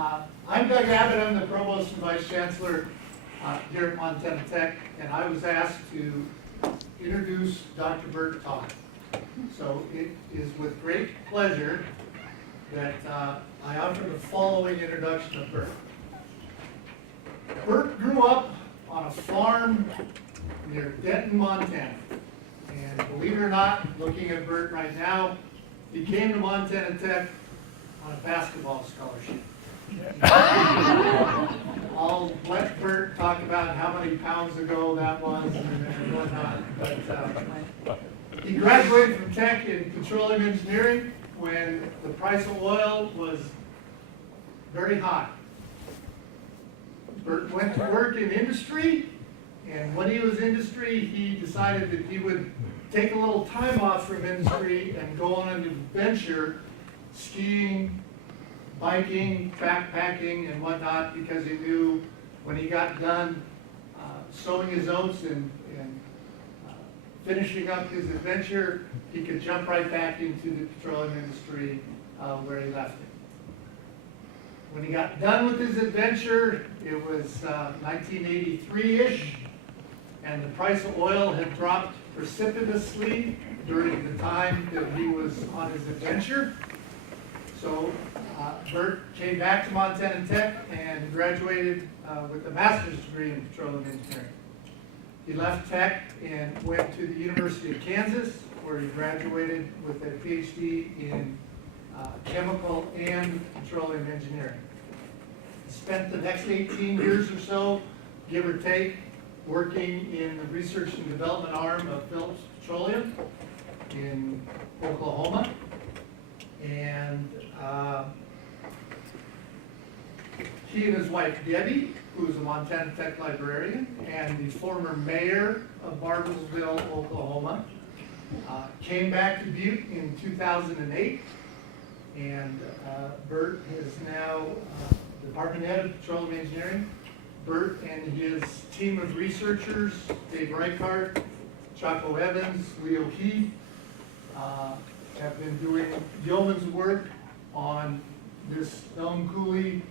I'm Doug Abbott. I'm the Provost and Vice Chancellor here at Montana Tech, and I was asked to introduce Dr. Burt Todd. So it is with great pleasure that I offer the following introduction of Burt. Burt grew up on a farm near Denton, Montana. And believe it or not, looking at Burt right now, he came to Montana Tech on a basketball scholarship. I'll let Burt talk about how many pounds ago that was and whatnot. But he graduated from Tech in Petroleum Engineering when the price of oil was very high. Burt went to work in industry, and when he was in industry, he decided that he would take a little time off from industry and go on an adventure, skiing, biking, backpacking, and whatnot, because he knew when he got done sowing his oats and finishing up his adventure, he could jump right back into the petroleum industry where he left it. When he got done with his adventure, it was 1983-ish, and the price of oil had dropped precipitously during the time that he was on his adventure. So Burt came back to Montana Tech and graduated with a master's degree in petroleum engineering. He left Tech and went to the University of Kansas, where he graduated with a PhD in Chemical and Petroleum Engineering. He spent the next 18 years or so, give or take, working in the research and development arm of Phillips Petroleum in Oklahoma. And he and his wife Debbie, who is a Montana Tech librarian and the former mayor of Bartlesville, Oklahoma, came back to Butte in 2008, and Burt is now department head of Petroleum Engineering. Burt and his team of researchers, Dave Reichart, Chaco Evans, Leo Keith, have been doing yeoman's work on this Coulee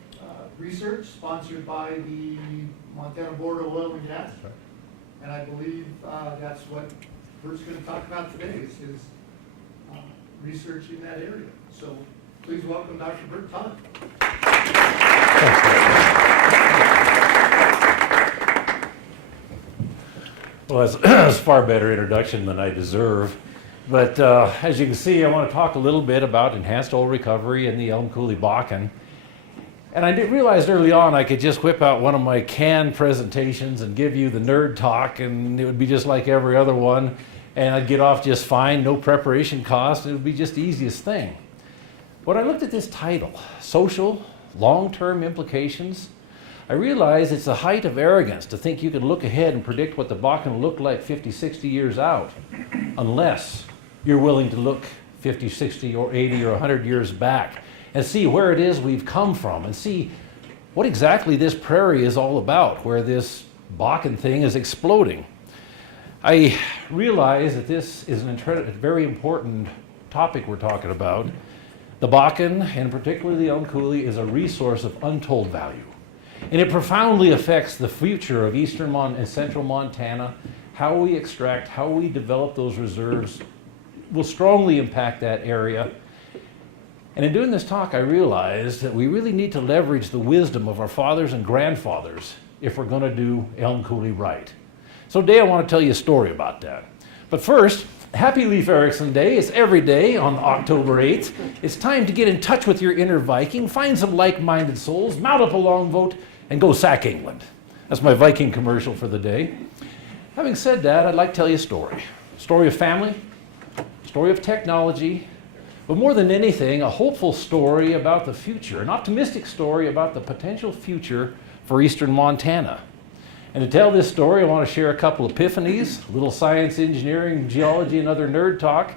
research sponsored by the Montana Board of Oil and Gas. And I believe that's what Burt's going to talk about today, is his research in that area. So please welcome Dr. Burt Todd. Well, that's a far better introduction than I deserve. But as you can see, I want to talk a little bit about enhanced oil recovery in the Coulee Bakken. And I realized early on I could just whip out one of my canned presentations and give you the nerd talk, and it would be just like every other one, and I'd get off just fine, no preparation cost. It would be just the easiest thing. When I looked at this title, Social Long-Term Implications, I realized it's the height of arrogance to think you can look ahead and predict what the Bakken will look like 50, 60 years out, unless you're willing to look 50, 60, or 80, or 100 years back and see where it is we've come from and see what exactly this prairie is all about, where this Bakken thing is exploding. I realize that this is a very important topic we're talking about. The Bakken, and particularly the Coulee, is a resource of untold value. And it profoundly affects the future of eastern and central Montana. How we extract, how we develop those reserves will strongly impact that area. And in doing this talk, I realized that we really need to leverage the wisdom of our fathers and grandfathers if we're going to do Coulee right. So today I want to tell you a story about that. But first, happy Leif Erikson Day. It's every day on October 8th. It's time to get in touch with your inner Viking, find some like-minded souls, mount up a long vote, and go sack England. That's my Viking commercial for the day. Having said that, I'd like to tell you a story. A story of family, a story of technology, but more than anything, a hopeful story about the future, an optimistic story about the potential future for eastern Montana. And to tell this story, I want to share a couple epiphanies, a little science, engineering, geology, and other nerd talk,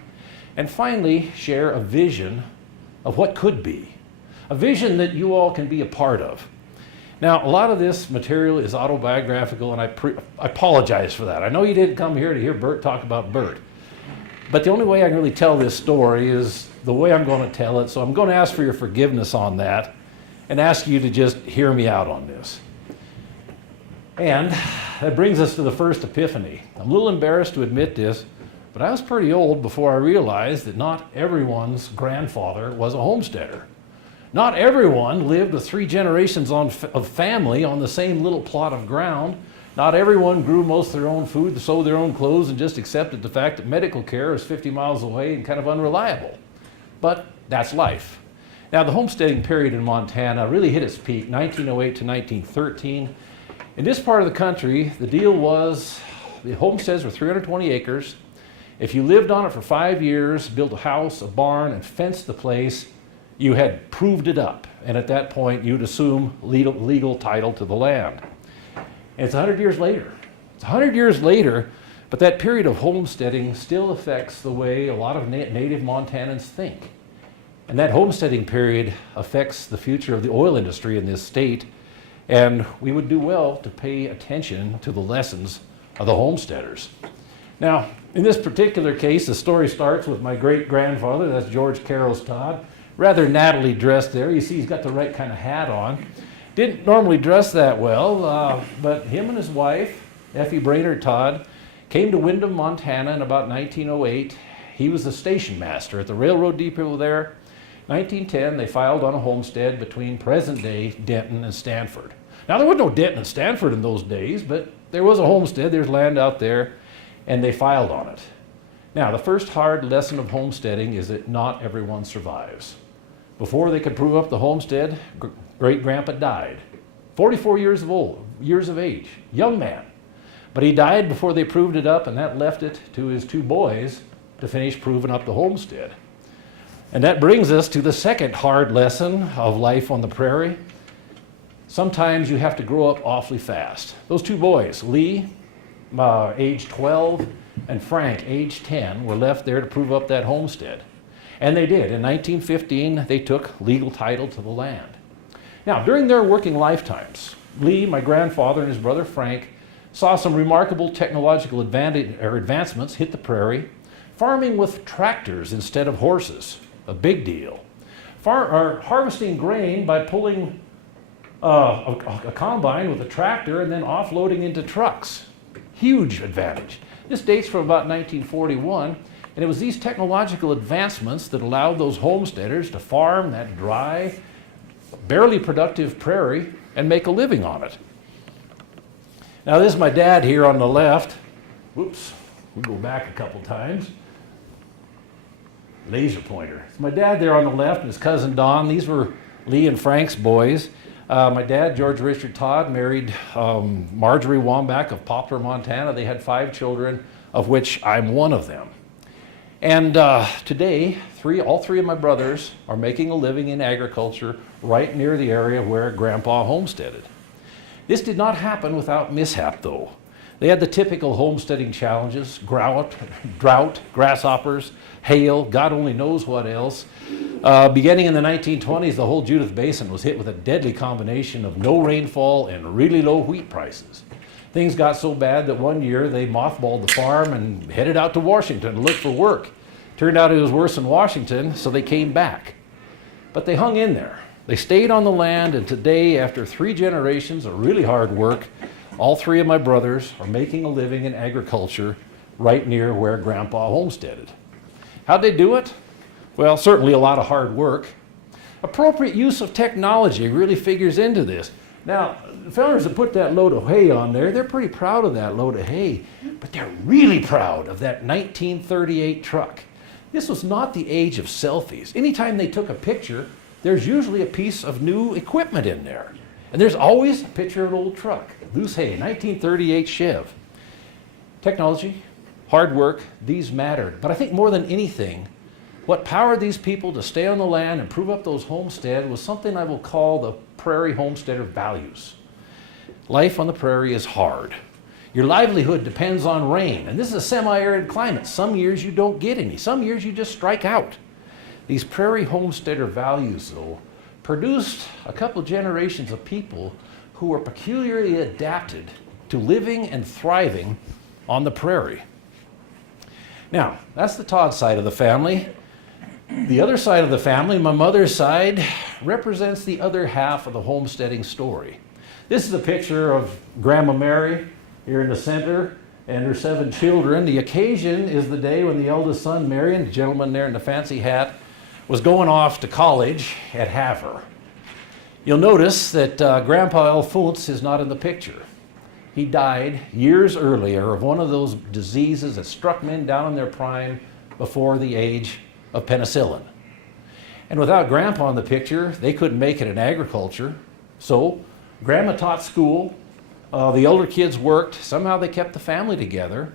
and finally share a vision of what could be, a vision that you all can be a part of. Now, a lot of this material is autobiographical, and I apologize for that. I know you didn't come here to hear Burt talk about Burt, but the only way I can really tell this story is the way I'm going to tell it, so I'm going to ask for your forgiveness on that. and ask you to just hear me out on this. And that brings us to the first epiphany. I'm a little embarrassed to admit this, but I was pretty old before I realized that not everyone's grandfather was a homesteader. Not everyone lived with 3 generations of family on the same little plot of ground. Not everyone grew most of their own food, sewed their own clothes, and just accepted the fact that medical care is 50 miles away and kind of unreliable. But that's life. Now, the homesteading period in Montana really hit its peak 1908 to 1913. In this part of the country, the deal was the homesteads were 320 acres. If you lived on it for 5 years, built a house, a barn, and fenced the place, you had proved it up. And at that point, you'd assume legal title to the land. And it's 100 years later. It's 100 years later, but that period of homesteading still affects the way a lot of native Montanans think. And that homesteading period affects the future of the oil industry in this state. And we would do well to pay attention to the lessons of the homesteaders. Now, in this particular case, the story starts with my great-grandfather, that's George Carroll's Todd, rather nattily dressed there. You see he's got the right kind of hat on. Didn't normally dress that well, but him and his wife, Effie Brainerd Todd, came to Windham, Montana in about 1908. He was the station master at the railroad depot there. 1910, they filed on a homestead between present-day Denton and Stanford. Now, there was no Denton and Stanford in those days, but there was a homestead, there's land out there, and they filed on it. Now, the first hard lesson of homesteading is that not everyone survives. Before they could prove up the homestead, great-grandpa died. 44 years of age, young man. But he died before they proved it up, and that left it to his 2 boys to finish proving up the homestead. And that brings us to the second hard lesson of life on the prairie. Sometimes you have to grow up awfully fast. Those 2 boys, Lee, age 12, and Frank, age 10, were left there to prove up that homestead. And they did. In 1915, they took legal title to the land. Now, during their working lifetimes, Lee, my grandfather, and his brother Frank saw some remarkable technological advancements hit the prairie. Farming with tractors instead of horses, a big deal. Harvesting grain by pulling a combine with a tractor and then offloading into trucks. Huge advantage. This dates from about 1941, and it was these technological advancements that allowed those homesteaders to farm that dry, barely productive prairie and make a living on it. Now, this is my dad here on the left. Whoops, we'll go back a couple times. Laser pointer. It's my dad there on the left and his cousin Don. These were Lee and Frank's boys. My dad, George Richard Todd, married Marjorie Wambach of Poplar, Montana. They had 5 children, of which I'm one of them. And today, all three of my brothers are making a living in agriculture right near the area where Grandpa homesteaded. This did not happen without mishap, though. They had the typical homesteading challenges: drought, grasshoppers, hail, God only knows what else. Beginning in the 1920s, the whole Judith Basin was hit with a deadly combination of no rainfall and really low wheat prices. Things got so bad that one year they mothballed the farm and headed out to Washington to look for work. Turned out it was worse in Washington, so they came back. But they hung in there. They stayed on the land, and today, after 3 generations of really hard work, all 3 of my brothers are making a living in agriculture right near where Grandpa homesteaded. How'd they do it? Well, certainly a lot of hard work. Appropriate use of technology really figures into this. Now, the fellas that put that load of hay on there, they're pretty proud of that load of hay, but they're really proud of that 1938 truck. This was not the age of selfies. Anytime they took a picture, there's usually a piece of new equipment in there. And there's always a picture of an old truck. Loose hay, 1938 Chev. Technology, hard work, these mattered. But I think more than anything, what powered these people to stay on the land and prove up those homesteads was something I will call the prairie homesteader values. Life on the prairie is hard. Your livelihood depends on rain, and this is a semi-arid climate. Some years you don't get any. Some years you just strike out. These prairie homesteader values, though, produced a couple generations of people who were peculiarly adapted to living and thriving on the prairie. Now, that's the Todd side of the family. The other side of the family, my mother's side, represents the other half of the homesteading story. This is a picture of Grandma Mary here in the center and her 7 children. The occasion is the day when the eldest son, Marion, the gentleman there in the fancy hat, was going off to college at Havre. You'll notice that Grandpa Alphonse is not in the picture. He died years earlier of one of those diseases that struck men down in their prime before the age of penicillin. And without Grandpa in the picture, they couldn't make it in agriculture. So Grandma taught school, the older kids worked, somehow they kept the family together.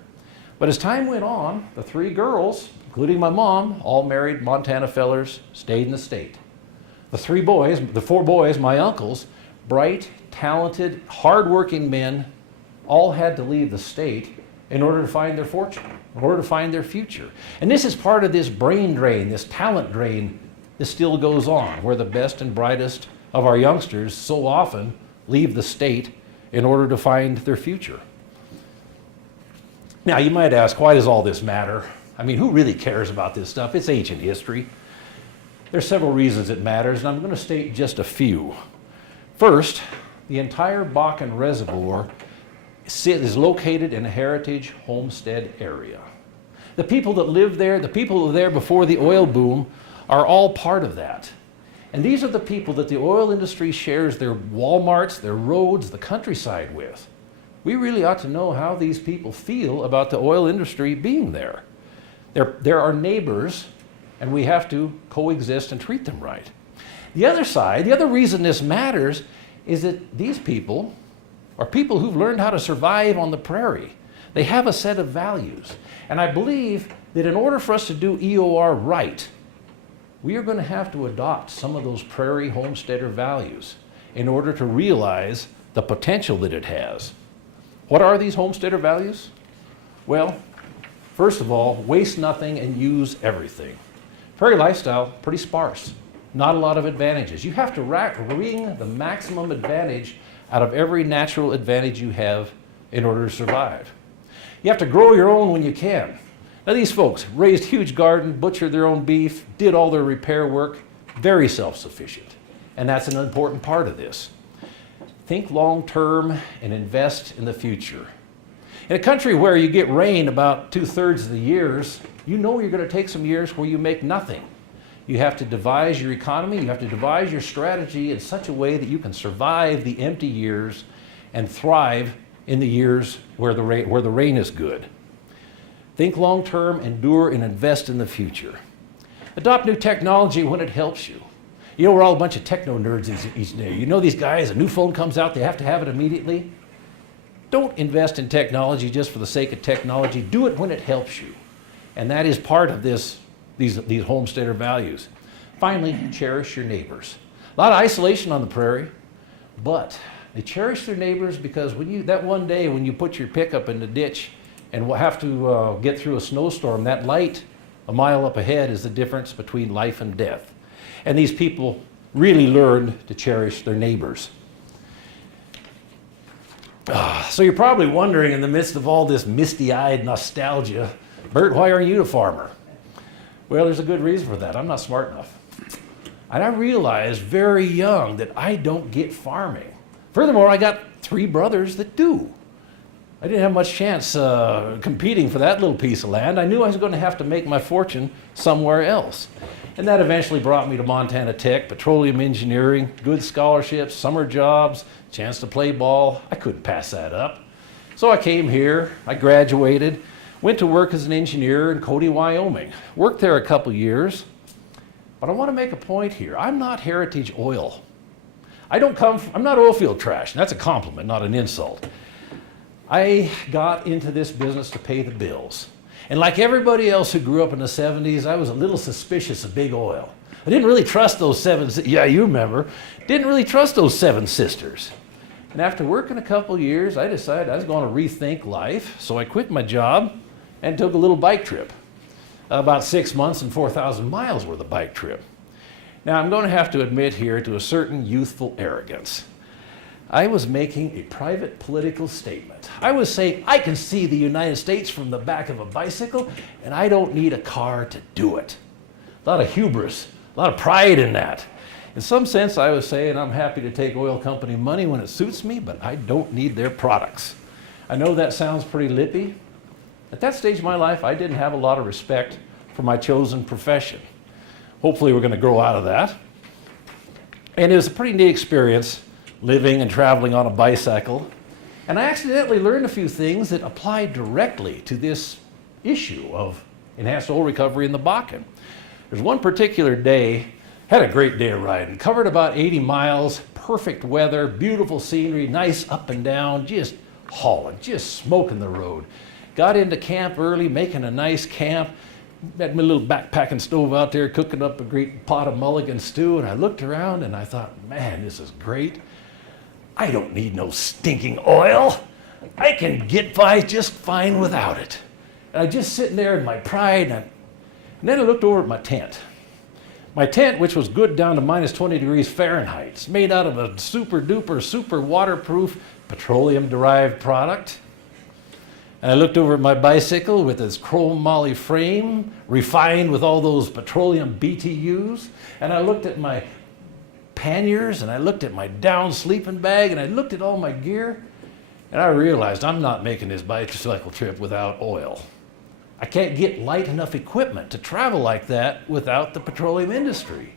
But as time went on, the 3 girls, including my mom, all married Montana fellers, stayed in the state. The 4 boys, my uncles, bright, talented, hardworking men, all had to leave the state in order to find their fortune, in order to find their future. And this is part of this brain drain, this talent drain that still goes on, where the best and brightest of our youngsters so often leave the state in order to find their future. Now, you might ask, why does all this matter? I mean, who really cares about this stuff? It's ancient history. There's several reasons it matters, and I'm going to state just a few. First, the entire Bakken reservoir is located in a heritage homestead area. The people that live there, the people that were there before the oil boom, are all part of that. And these are the people that the oil industry shares their Walmarts, their roads, the countryside with. We really ought to know how these people feel about the oil industry being there. They're our neighbors, and we have to coexist and treat them right. The other side, the other reason this matters is that these people are people who've learned how to survive on the prairie. They have a set of values. And I believe that in order for us to do EOR right, we are going to have to adopt some of those prairie homesteader values in order to realize the potential that it has. What are these homesteader values? Well, first of all, waste nothing and use everything. Prairie lifestyle, pretty sparse. Not a lot of advantages. You have to wring the maximum advantage out of every natural advantage you have in order to survive. You have to grow your own when you can. Now these folks raised huge garden, butchered their own beef, did all their repair work, very self-sufficient. And that's an important part of this. Think long-term and invest in the future. In a country where you get rain about 2/3 of the years, you know you're going to take some years where you make nothing. You have to devise your economy, you have to devise your strategy in such a way that you can survive the empty years and thrive in the years where the rain is good. Think long-term, endure, and invest in the future. Adopt new technology when it helps you. You know, we're all a bunch of techno nerds each day. You know these guys, a new phone comes out, they have to have it immediately. Don't invest in technology just for the sake of technology. Do it when it helps you. And that is part of these homesteader values. Finally, cherish your neighbors. A lot of isolation on the prairie, but they cherish their neighbors because that one day when you put your pickup in the ditch and will have to get through a snowstorm, that light a mile up ahead is the difference between life and death. And these people really learned to cherish their neighbors. So you're probably wondering, in the midst of all this misty-eyed nostalgia, Burt, why aren't you a farmer? Well, there's a good reason for that. I'm not smart enough. And I realized very young that I don't get farming. Furthermore, I got 3 brothers that do. I didn't have much chance competing for that little piece of land. I knew I was going to have to make my fortune somewhere else. And that eventually brought me to Montana Tech, Petroleum Engineering, good scholarships, summer jobs, chance to play ball. I couldn't pass that up. So I came here, I graduated, went to work as an engineer in Coulee, Wyoming. Worked there a couple years. But I want to make a point here. I'm not heritage oil. I'm not oil field trash. And that's a compliment, not an insult. I got into this business to pay the bills. And like everybody else who grew up in the 70s, I was a little suspicious of big oil. I didn't really trust those you remember, didn't really trust those 7 sisters. And after working a couple years, I decided I was going to rethink life. So I quit my job and took a little bike trip. About 6 months and 4,000 miles worth of bike trip. Now I'm going to have to admit here to a certain youthful arrogance. I was making a private political statement. I was saying, I can see the United States from the back of a bicycle, and I don't need a car to do it. a lot of hubris, a lot of pride in that. In some sense, I was saying I'm happy to take oil company money when it suits me, but I don't need their products. I know that sounds pretty lippy. At that stage of my life, I didn't have a lot of respect for my chosen profession. Hopefully we're going to grow out of that. And it was a pretty neat experience living and traveling on a bicycle. And I accidentally learned a few things that applied directly to this issue of enhanced oil recovery in the Bakken. There's one particular day, had a great day of riding, covered about 80 miles, perfect weather, beautiful scenery, nice up and down, just hauling, just smoking the road. Got into camp early, making a nice camp, had my little backpacking stove out there, cooking up a great pot of mulligan stew, and I looked around and I thought, man, this is great. I don't need no stinking oil. I can get by just fine without it. And I just sitting there in my pride, and then I looked over at my tent. My tent, which was good down to minus 20 degrees Fahrenheit, it's made out of a super duper, super waterproof petroleum-derived product. And I looked over at my bicycle with its chrome moly frame, refined with all those petroleum BTUs. And I looked at my panniers, and I looked at my down sleeping bag, and I looked at all my gear. And I realized I'm not making this bicycle trip without oil. I can't get light enough equipment to travel like that without the petroleum industry.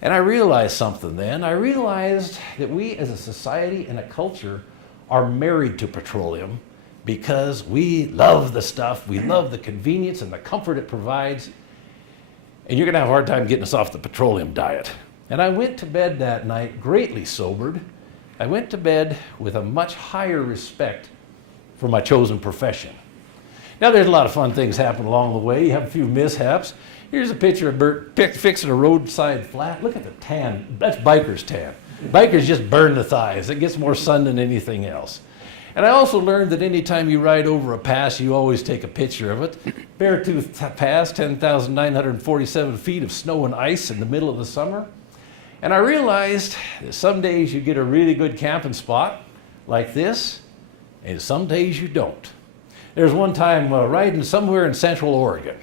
And I realized something then. I realized that we as a society and a culture are married to petroleum because we love the stuff, we love the convenience and the comfort it provides. And you're gonna have a hard time getting us off the petroleum diet. And I went to bed that night greatly sobered. I went to bed with a much higher respect for my chosen profession. Now there's a lot of fun things happen along the way. You have a few mishaps. Here's a picture of Burt fixing a roadside flat. Look at the tan. That's biker's tan. Bikers just burn the thighs. It gets more sun than anything else. And I also learned that anytime you ride over a pass, you always take a picture of it. Beartooth Pass, 10,947 feet of snow and ice in the middle of the summer. And I realized that some days you get a really good camping spot like this, and some days you don't. There's one time riding somewhere in Central Oregon.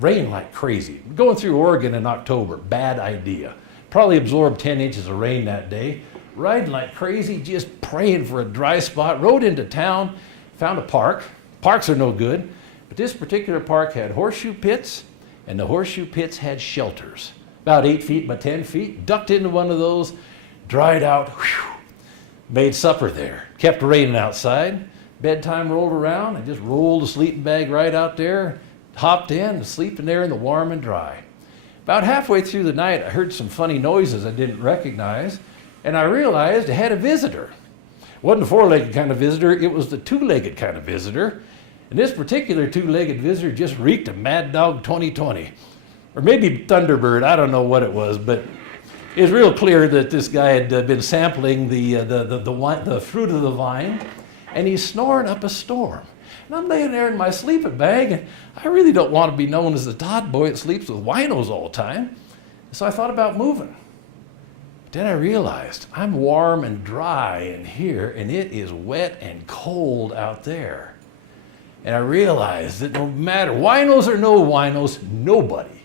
Rained like crazy. Going through Oregon in October, bad idea. Probably absorbed 10 inches of rain that day. Riding like crazy, just praying for a dry spot. Rode into town, found a park. Parks are no good, but this particular park had horseshoe pits, and the horseshoe pits had shelters. About 8 feet by 10 feet. Ducked into one of those, dried out, made supper there. Kept raining outside. Bedtime rolled around, I just rolled a sleeping bag right out there, hopped in, sleeping there in the warm and dry. About halfway through the night, I heard some funny noises I didn't recognize, and I realized I had a visitor. It wasn't a four-legged kind of visitor, it was the two-legged kind of visitor. And this particular two-legged visitor just reeked of Mad Dog 2020. Or maybe Thunderbird, I don't know what it was, but it was real clear that this guy had been sampling the fruit of the vine, and he's snoring up a storm. And I'm laying there in my sleeping bag, and I really don't want to be known as the Todd boy that sleeps with winos all the time. So I thought about moving. But then I realized I'm warm and dry in here, and it is wet and cold out there. And I realized that no matter, winos or no winos, nobody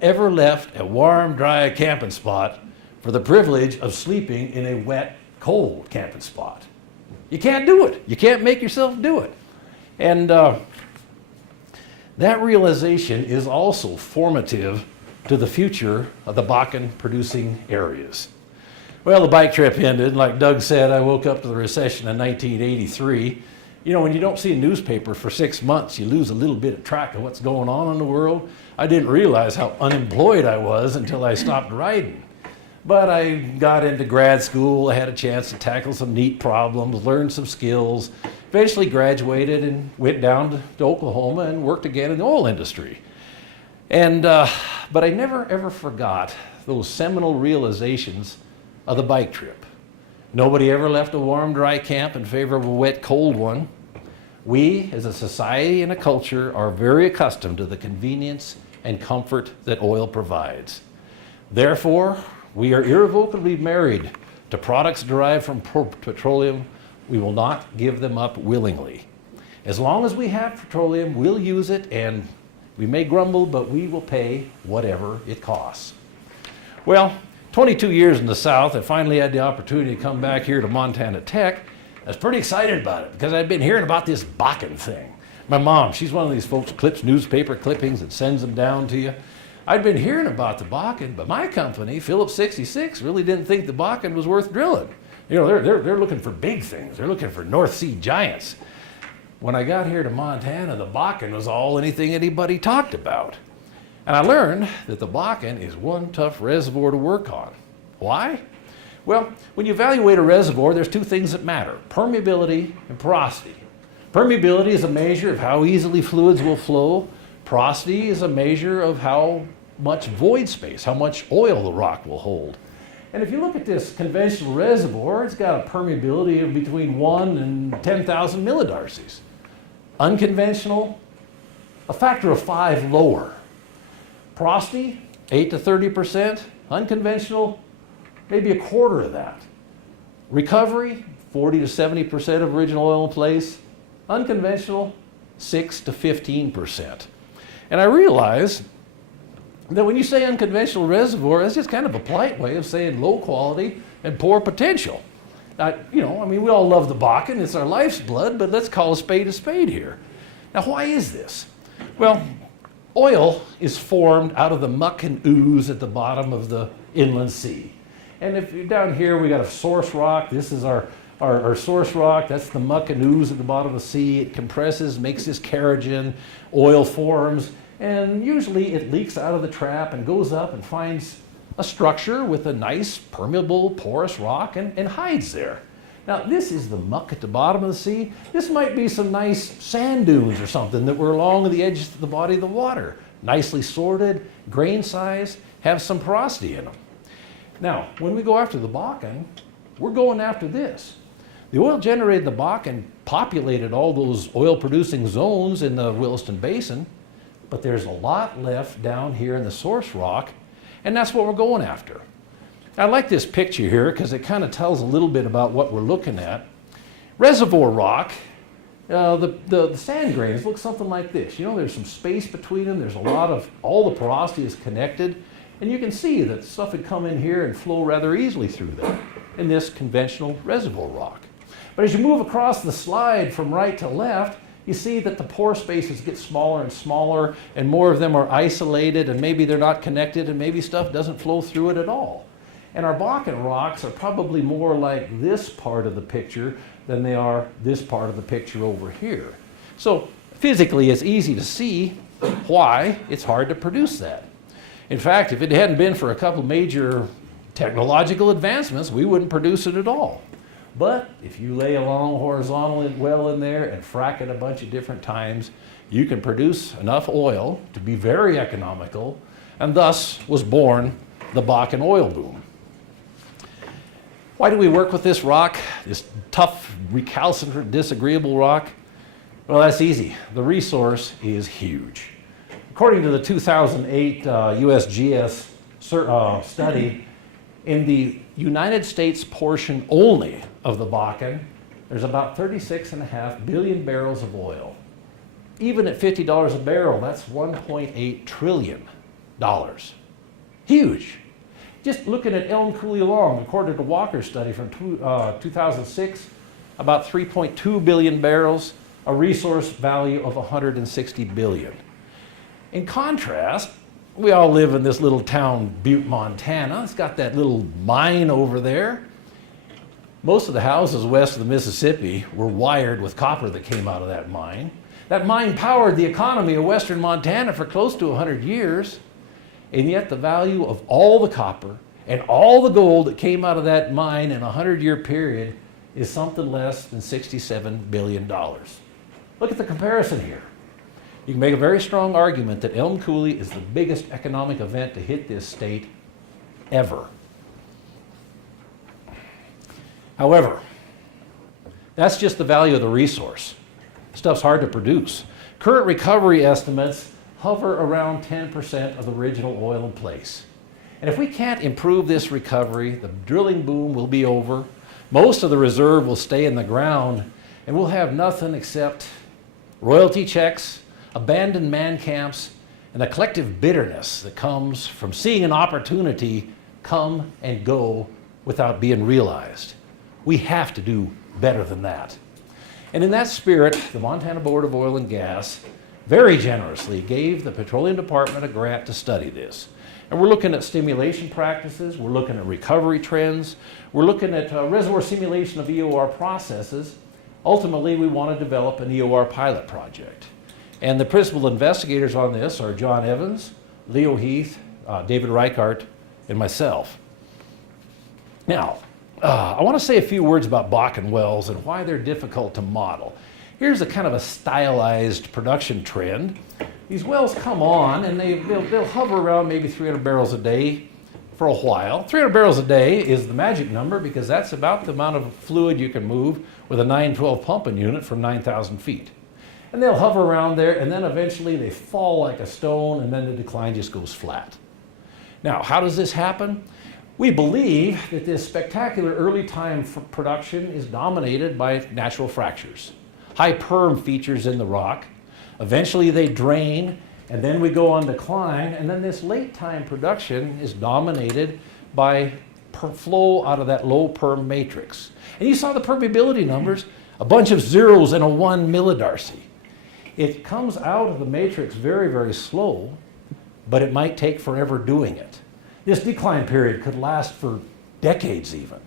ever left a warm, dry camping spot for the privilege of sleeping in a wet, cold camping spot. You can't do it. You can't make yourself do it. And that realization is also formative to the future of the Bakken producing areas. Well, the bike trip ended, and like Doug said, I woke up to the recession in 1983. You know, when you don't see a newspaper for 6 months, you lose a little bit of track of what's going on in the world. I didn't realize how unemployed I was until I stopped riding. But I got into grad school, I had a chance to tackle some neat problems, learn some skills, eventually graduated and went down to Oklahoma and worked again in the oil industry. And, but I never ever forgot those seminal realizations of the bike trip. Nobody ever left a warm, dry camp in favor of a wet, cold one. We, as a society and a culture, are very accustomed to the convenience and comfort that oil provides. Therefore, we are irrevocably married to products derived from petroleum. We will not give them up willingly. As long as we have petroleum, we'll use it, and We may grumble, but we will pay whatever it costs. Well, 22 years in the South, I finally had the opportunity to come back here to Montana Tech. I was pretty excited about it because I'd been hearing about this Bakken thing. My mom, she's one of these folks who clips newspaper clippings and sends them down to you. I'd been hearing about the Bakken, but my company, Phillips 66, really didn't think the Bakken was worth drilling. You know, they're looking for big things. They're looking for North Sea giants. When I got here to Montana, the Bakken was all anything anybody talked about. And I learned that the Bakken is one tough reservoir to work on. Why? Well, when you evaluate a reservoir, there's two things that matter: permeability and porosity. Permeability is a measure of how easily fluids will flow. Porosity is a measure of how much void space, how much oil the rock will hold. And if you look at this conventional reservoir, it's got a permeability of between 1 and 10,000 millidarcies. Unconventional, a factor of 5 lower. Porosity, 8 to 30%. Unconventional, maybe a quarter of that. Recovery, 40 to 70% of original oil in place. Unconventional, 6 to 15%. And I realize that when you say unconventional reservoir, that's just kind of a polite way of saying low quality and poor potential. Now, we all love the Bakken, it's our life's blood, but let's call a spade here. Now, why is this? Well, oil is formed out of the muck and ooze at the bottom of the inland sea. And if you're down here, we got a source rock. This is our source rock. That's the muck and ooze at the bottom of the sea. It compresses, makes this kerogen, oil forms, and usually it leaks out of the trap and goes up and finds a structure with a nice, permeable, porous rock and hides there. Now, this is the muck at the bottom of the sea. This might be some nice sand dunes or something that were along the edges of the body of the water. Nicely sorted, grain size, have some porosity in them. Now, when we go after the Bakken, we're going after this. The oil generated in the Bakken populated all those oil-producing zones in the Williston Basin, but there's a lot left down here in the source rock, and that's what we're going after. I like this picture here because it kind of tells a little bit about what we're looking at. Reservoir rock, the sand grains look something like this. There's some space between them. There's a lot of, all the porosity is connected, and you can see that stuff would come in here and flow rather easily through them in this conventional reservoir rock. But as you move across the slide from right to left, you see that the pore spaces get smaller and smaller, and more of them are isolated, and maybe they're not connected, and maybe stuff doesn't flow through it at all. And our Bakken rocks are probably more like this part of the picture than they are this part of the picture over here. So physically, it's easy to see why it's hard to produce that. In fact, if it hadn't been for a couple major technological advancements, we wouldn't produce it at all. But if you lay a long horizontal well in there and frack it a bunch of different times, you can produce enough oil to be very economical, and thus was born the Bakken oil boom. Why do we work with this rock, this tough, recalcitrant, disagreeable rock? Well, that's easy. The resource is huge. According to the 2008 USGS study, in the United States portion only of the Bakken, there's about 36.5 billion barrels of oil. Even at $50 a barrel, that's $1.8 trillion. Huge. Just looking at Coulee alone, according to Walker's study from 2006, about 3.2 billion barrels, a resource value of 160 billion. In contrast, we all live in this little town, Butte, Montana. It's got that little mine over there. Most of the houses west of the Mississippi were wired with copper that came out of that mine. That mine powered the economy of western Montana for close to 100 years. And yet the value of all the copper and all the gold that came out of that mine in a 100-year period is something less than $67 billion. Look at the comparison here. You can make a very strong argument that Coulee is the biggest economic event to hit this state ever. However, that's just the value of the resource. Stuff's hard to produce. Current recovery estimates hover around 10% of the original oil in place. And if we can't improve this recovery, the drilling boom will be over. Most of the reserve will stay in the ground, and we'll have nothing except royalty checks, abandoned man camps, and the collective bitterness that comes from seeing an opportunity come and go without being realized. We have to do better than that. And in that spirit, the Montana Board of Oil and Gas very generously gave the Petroleum Department a grant to study this. And we're looking at stimulation practices, we're looking at recovery trends, we're looking at reservoir simulation of EOR processes. Ultimately, we want to develop an EOR pilot project. And the principal investigators on this are John Evans, Leo Heath, David Reichart, and myself. Now, I want to say a few words about Bakken wells and why they're difficult to model. Here's a kind of a stylized production trend. These wells come on and they'll hover around maybe 300 barrels a day for a while. 300 barrels a day is the magic number because that's about the amount of fluid you can move with a 912 pumping unit from 9,000 feet. And they'll hover around there, and then eventually they fall like a stone, and then the decline just goes flat. Now, how does this happen? We believe that this spectacular early time for production is dominated by natural fractures, high perm features in the rock. Eventually they drain, and then we go on decline, and then this late time production is dominated by flow out of that low perm matrix. And you saw the permeability numbers, a bunch of zeros and a 1 millidarcy. It comes out of the matrix very, very slow, but it might take forever doing it. This decline period could last for decades even.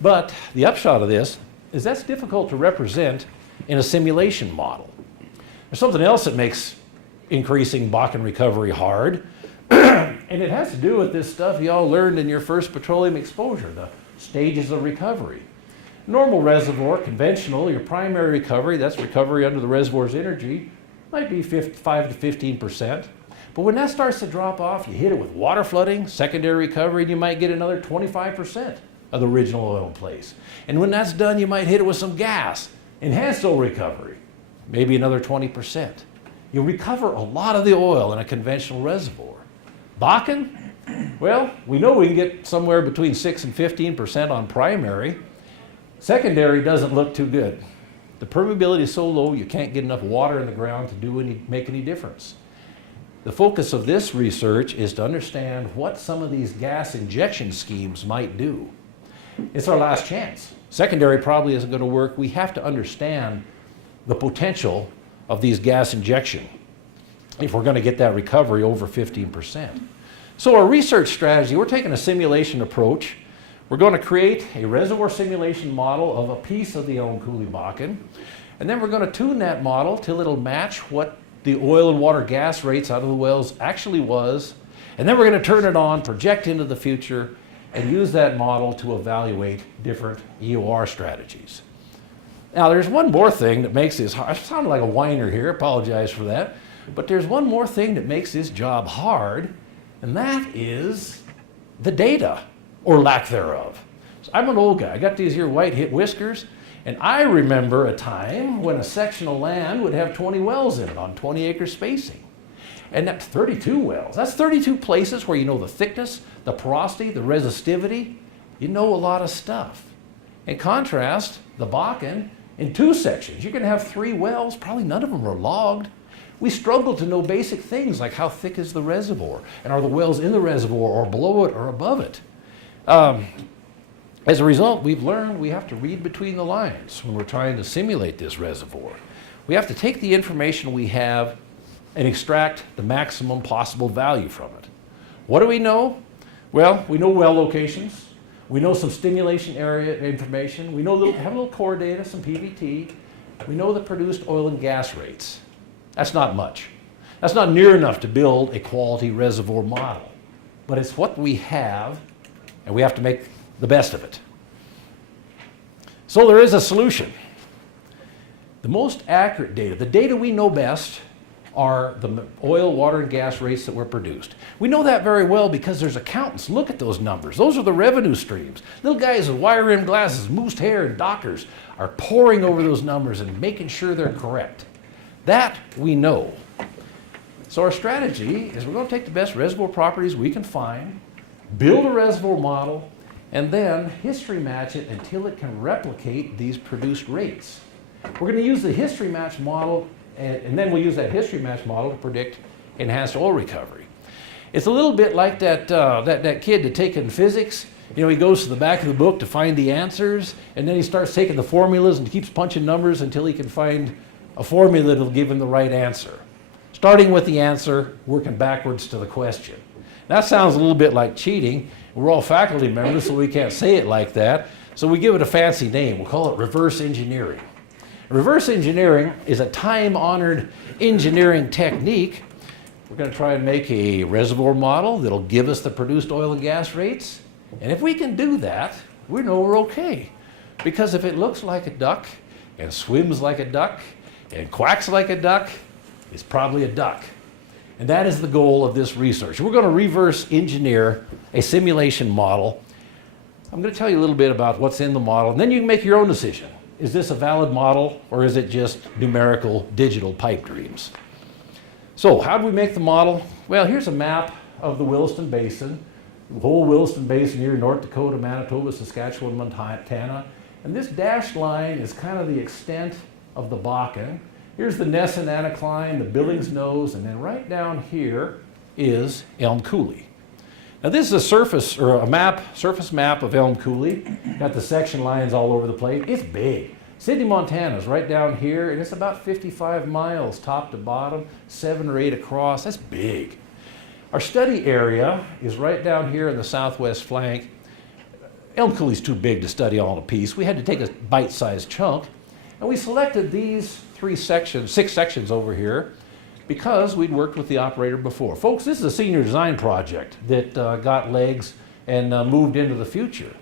But the upshot of this is that's difficult to represent in a simulation model. There's something else that makes increasing Bakken recovery hard, and it has to do with this stuff you all learned in your first petroleum exposure, the stages of recovery. Normal reservoir, conventional, your primary recovery, that's recovery under the reservoir's energy, might be 5 to 15%. But when that starts to drop off, you hit it with water flooding, secondary recovery, and you might get another 25% of the original oil in place. And when that's done, you might hit it with some gas, enhanced oil recovery, maybe another 20%. You recover a lot of the oil in a conventional reservoir. Bakken, well, we know we can get somewhere between 6 and 15% on primary. Secondary doesn't look too good. The permeability is so low you can't get enough water in the ground to make any difference. The focus of this research is to understand what some of these gas injection schemes might do. It's our last chance. Secondary probably isn't going to work. We have to understand the potential of these gas injection if we're going to get that recovery over 15%. So our research strategy, we're taking a simulation approach. We're going to create a reservoir simulation model of a piece of the Coulee Bakken, and then we're going to tune that model till it'll match what the oil and water gas rates out of the wells actually was, and then we're going to turn it on, project into the future, and use that model to evaluate different EOR strategies. Now there's one more thing that makes this hard. I sound like a whiner here, apologize for that, but there's one more thing that makes this job hard, and that is the data, or lack thereof. So I'm an old guy. I got these here white whiskers, and I remember a time when a section of land would have 20 wells in it on 20-acre spacing. And that's 32 wells. That's 32 places where you know the thickness, the porosity, the resistivity. You know a lot of stuff. In contrast, the Bakken, in 2 sections, you're going to have 3 wells. Probably none of them are logged. We struggle to know basic things like how thick is the reservoir, and are the wells in the reservoir or below it or above it. As a result, we've learned we have to read between the lines when we're trying to simulate this reservoir. We have to take the information we have and extract the maximum possible value from it. What do we know? Well, we know well locations. We know some stimulation area information. We know have a little core data, some PVT. We know the produced oil and gas rates. That's not much. That's not near enough to build a quality reservoir model. But it's what we have, and we have to make the best of it. So there is a solution. The most accurate data, the data we know best, are the oil, water, and gas rates that were produced. We know that very well because there's accountants. Look at those numbers. Those are the revenue streams. Little guys with wire-rimmed glasses, moosed hair, and dockers are poring over those numbers and making sure they're correct. That we know. So our strategy is we're going to take the best reservoir properties we can find, build a reservoir model, and then history match it until it can replicate these produced rates. We're going to use the history match model, and then we'll use that history match model to predict enhanced oil recovery. It's a little bit like that kid that's taking physics. You know, he goes to the back of the book to find the answers, and then he starts taking the formulas and keeps punching numbers until he can find a formula that'll give him the right answer. Starting with the answer, working backwards to the question. That sounds a little bit like cheating. We're all faculty members, so we can't say it like that. So we give it a fancy name. We'll call it reverse engineering. Reverse engineering is a time-honored engineering technique. We're going to try and make a reservoir model that'll give us the produced oil and gas rates. And if we can do that, we know we're okay. Because if it looks like a duck and swims like a duck and quacks like a duck, it's probably a duck. And that is the goal of this research. We're going to reverse engineer a simulation model. I'm going to tell you a little bit about what's in the model, and then you can make your own decision. Is this a valid model, or is it just numerical digital pipe dreams? So how do we make the model? Well, here's a map of the Williston Basin, the whole Williston Basin here, North Dakota, Manitoba, Saskatchewan, Montana. And this dashed line is kind of the extent of the Bakken. Here's the Nesson Anticline, the Billings Nose, and then right down here is Elm Coulee. Now this is a surface map of Elm Coulee. Got the section lines all over the place. It's big. Sidney, Montana is right down here, and it's about 55 miles top to bottom, 7 or 8 across. That's big. Our study area is right down here in the southwest flank. Elm Coulee's too big to study all in a piece. We had to take a bite-sized chunk, and we selected these 6 sections over here because we'd worked with the operator before. Folks, this is a senior design project that got legs and moved into the future.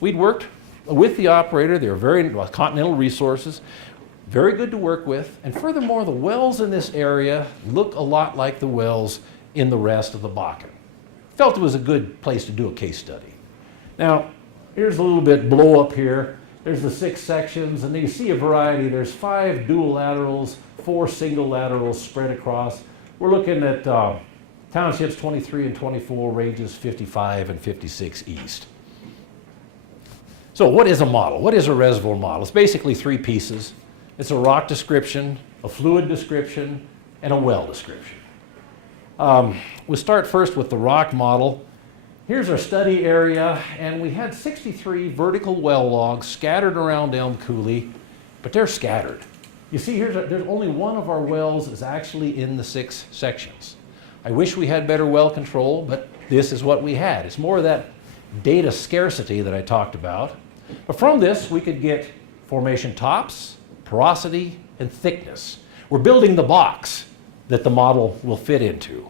We'd worked with the operator. They were very Continental Resources, very good to work with. And furthermore, the wells in this area look a lot like the wells in the rest of the Bakken. Felt it was a good place to do a case study. Now, here's a little bit blow up here. There's the 6 sections, and you see a variety. There's 5 dual laterals, 4 single laterals spread across. We're looking at townships 23 and 24, ranges 55 and 56 east. So what is a model? What is a reservoir model? It's basically 3 pieces. It's a rock description, a fluid description, and a well description. We'll start first with the rock model. Here's our study area, and we had 63 vertical well logs scattered around Elm Coulee, but they're scattered. You see, there's only one of our wells is actually in the 6 sections. I wish we had better well control, but this is what we had. It's more of that data scarcity that I talked about. But from this, we could get formation tops, porosity, and thickness. We're building the box that the model will fit into.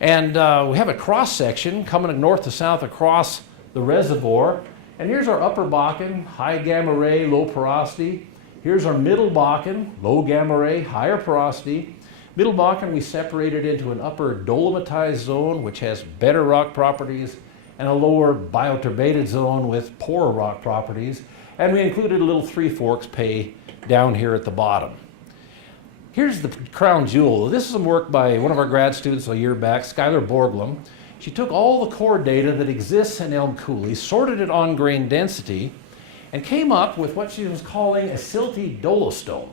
And we have a cross section coming north to south across the reservoir. And here's our upper Bakken, high gamma ray, low porosity. Here's our middle Bakken, low gamma ray, higher porosity. Middle Bakken, we separated into an upper dolomitized zone, which has better rock properties, and a lower bioturbated zone with poorer rock properties. And we included a little Three Forks pay down here at the bottom. Here's the crown jewel. This is some work by one of our grad students a year back, Skylar Borglum. She took all the core data that exists in Elm Coulee, sorted it on grain density, and came up with what she was calling a silty dolostone.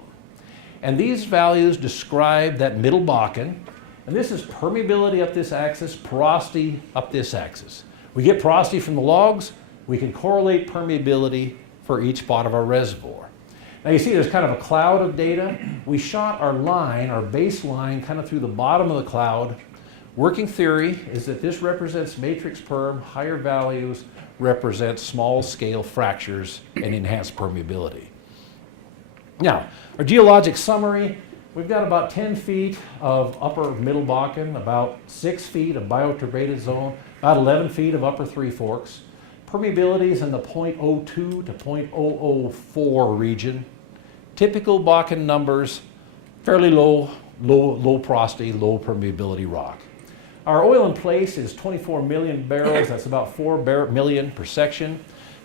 And these values describe that middle Bakken. And this is permeability up this axis, porosity up this axis. We get porosity from the logs, we can correlate permeability for each spot of our reservoir. Now you see there's kind of a cloud of data. We shot our line, our baseline, kind of through the bottom of the cloud. Working theory is that this represents matrix perm, higher values represent small scale fractures and enhanced permeability. Now, our geologic summary, we've got about 10 feet of upper middle Bakken, about 6 feet of bioturbated zone, about 11 feet of upper Three Forks. Permeabilities in the 0.02 to 0.004 region. Typical Bakken numbers, fairly low porosity, low permeability rock. Our oil in place is 24 million barrels, that's about 4 million per section.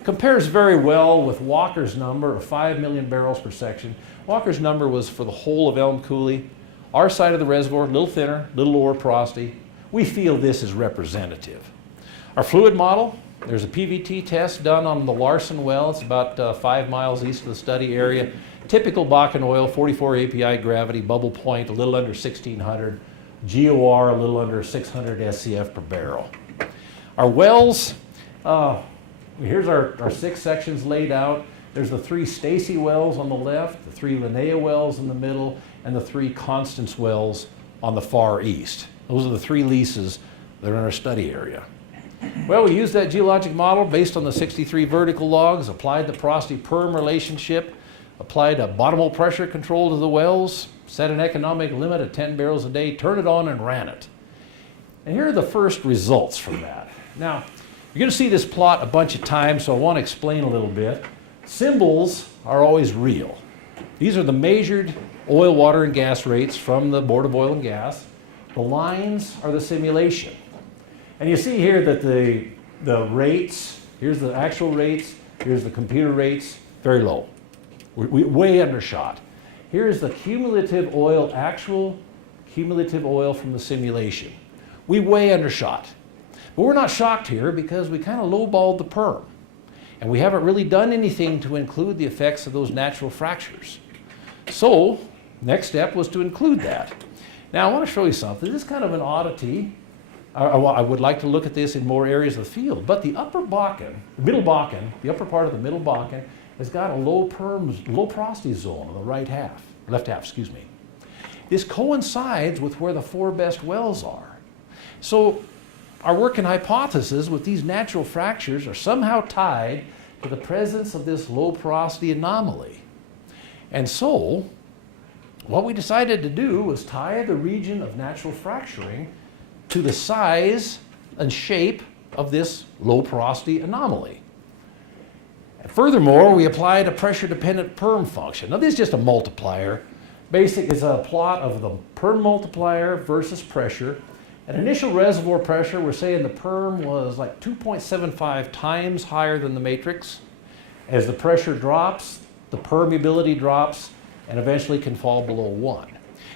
Compares very well with Walker's number of 5 million barrels per section. Walker's number was for the whole of Elm Coulee. Our side of the reservoir, a little thinner, a little lower porosity. We feel this is representative. Our fluid model, there's a PVT test done on the Larson well. It's about 5 miles east of the study area. Typical Bakken oil, 44 API gravity, bubble point, a little under 1600. GOR a little under 600 SCF per barrel. Our wells, here's our 6 sections laid out. There's the 3 Stacy wells on the left, the 3 Linnea wells in the middle, and the 3 Constance wells on the far east. Those are the 3 leases that are in our study area. Well, we used that geologic model based on the 63 vertical logs, applied the porosity-perm relationship, applied a bottom hole pressure control to the wells, set an economic limit of 10 barrels a day, turned it on and ran it. And here are the first results from that. Now, you're going to see this plot a bunch of times, so I want to explain a little bit. Symbols are always real. These are the measured oil, water, and gas rates from the Board of Oil and Gas. The lines are the simulation. And you see here that the rates, here's the actual rates, here's the computer rates, very low. We way undershot. Here's the cumulative oil, actual cumulative oil from the simulation. We way undershot. But we're not shocked here because we kind of lowballed the perm. And we haven't really done anything to include the effects of those natural fractures. So, next step was to include that. Now I want to show you something. This is kind of an oddity. I would like to look at this in more areas of the field, but the upper Bakken, the middle Bakken, the upper part of the middle Bakken has got a low porosity zone on the left half, excuse me. This coincides with where the 4 best wells are. So our working hypothesis with these natural fractures are somehow tied to the presence of this low porosity anomaly. And so what we decided to do was tie the region of natural fracturing to the size and shape of this low porosity anomaly. And furthermore, we applied a pressure-dependent perm function. Now this is just a multiplier. Basic is a plot of the perm multiplier versus pressure. At initial reservoir pressure, we're saying the perm was like 2.75 times higher than the matrix. As the pressure drops, the permeability drops and eventually can fall below 1.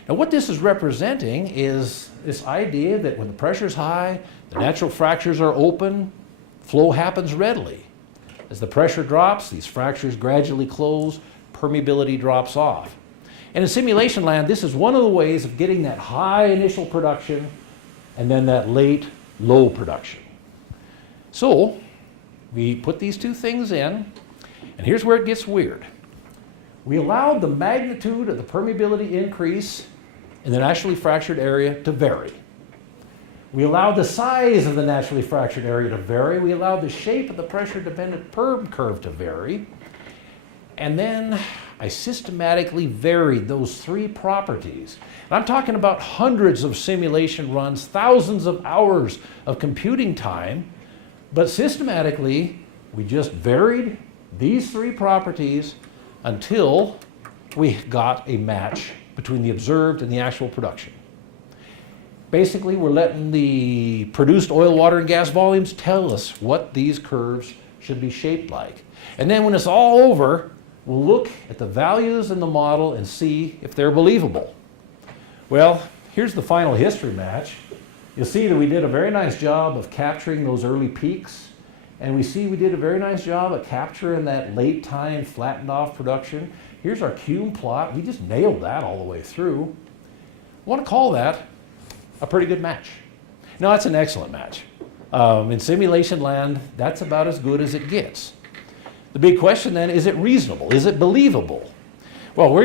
Now what this is representing is this idea that when the pressure is high, the natural fractures are open, flow happens readily. As the pressure drops, these fractures gradually close, permeability drops off. And in simulation land, this is one of the ways of getting that high initial production and then that late low production. So we put these 2 things in, and here's where it gets weird. We allowed the magnitude of the permeability increase in the naturally fractured area to vary. We allowed the size of the naturally fractured area to vary. We allowed the shape of the pressure-dependent perm curve to vary. And then I systematically varied those 3 properties. And I'm talking about hundreds of simulation runs, thousands of hours of computing time, but systematically we just varied these 3 properties until we got a match between the observed and the actual production. Basically, we're letting the produced oil, water, and gas volumes tell us what these curves should be shaped like. And then when it's all over, we'll look at the values in the model and see if they're believable. Well, here's the final history match. You'll see that we did a very nice job of capturing those early peaks, and we see we did a very nice job of capturing that late time flattened off production. Here's our cum plot. We just nailed that all the way through. I want to call that a pretty good match. Now, that's an excellent match. In simulation land, that's about as good as it gets. The big question then, is it reasonable? Is it believable? Well,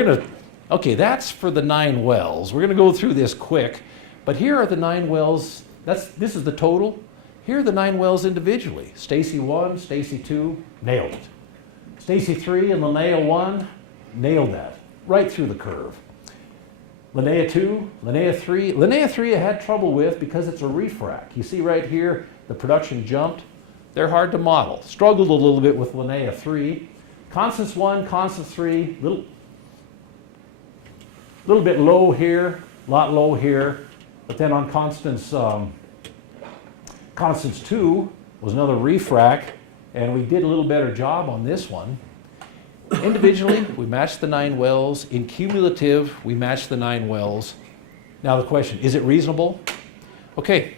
okay, that's for the 9 wells. We're going to go through this quick, but here are the 9 wells. This is the total. Here are the 9 wells individually. Stacy 1, Stacy 2, nailed it. Stacy 3 and Linnea 1, nailed that, right through the curve. Linnea 2, Linnea 3. Linnea 3 I had trouble with because it's a refrac. You see right here, the production jumped. They're hard to model. Struggled a little bit with Linnea 3. Constance 1, Constance 3, little bit low here, lot low here. But then on Constance 2 was another refrac, and we did a little better job on this one. Individually, we matched the 9 wells. In cumulative, we matched the 9 wells. Now the question, is it reasonable? Okay,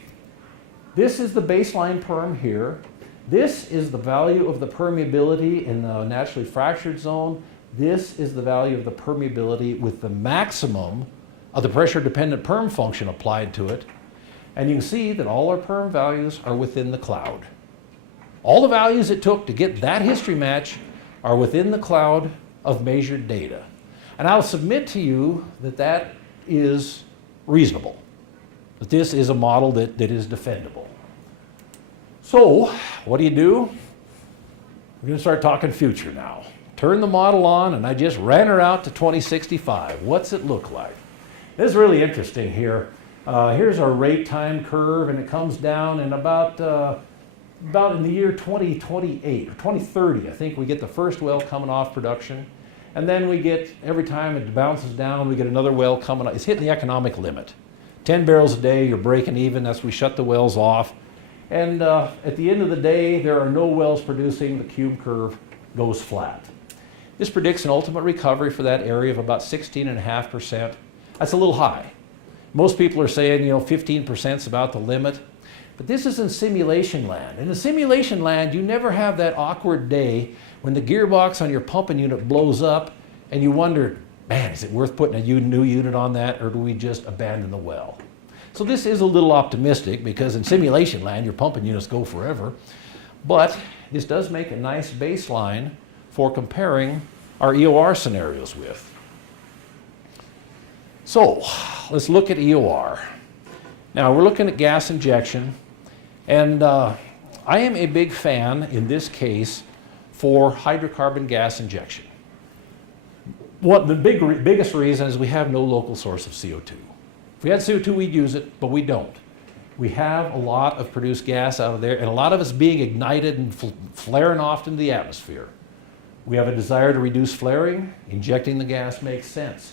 this is the baseline perm here. This is the value of the permeability in the naturally fractured zone. This is the value of the permeability with the maximum of the pressure-dependent perm function applied to it, and you can see that all our perm values are within the cloud. All the values it took to get that history match are within the cloud of measured data. And I'll submit to you that that is reasonable, that this is a model that is defendable. So, what do? We're going to start talking future now. Turn the model on, and I just ran her out to 2065. What's it look like? This is really interesting here. Here's our rate time curve, and it comes down in about in the year 2028, or 2030, I think we get the first well coming off production. And then we get, every time it bounces down, we get another well coming up. It's hitting the economic limit. 10 barrels a day, you're breaking even. That's we shut the wells off. And at the end of the day, there are no wells producing. The cube curve goes flat. This predicts an ultimate recovery for that area of about 16.5%. That's a little high. Most people are saying, 15% is about the limit. But this is in simulation land. In the simulation land, you never have that awkward day when the gearbox on your pumping unit blows up and you wonder, man, is it worth putting a new unit on that, or do we just abandon the well? So this is a little optimistic, because in simulation land, your pumping units go forever. But this does make a nice baseline for comparing our EOR scenarios with. So let's look at EOR. Now we're looking at gas injection, and I am a big fan in this case for hydrocarbon gas injection. The biggest reason is we have no local source of CO2. If we had CO2, we'd use it, but we don't. We have a lot of produced gas out of there, and a lot of it's being ignited and flaring off into the atmosphere. We have a desire to reduce flaring. Injecting the gas makes sense.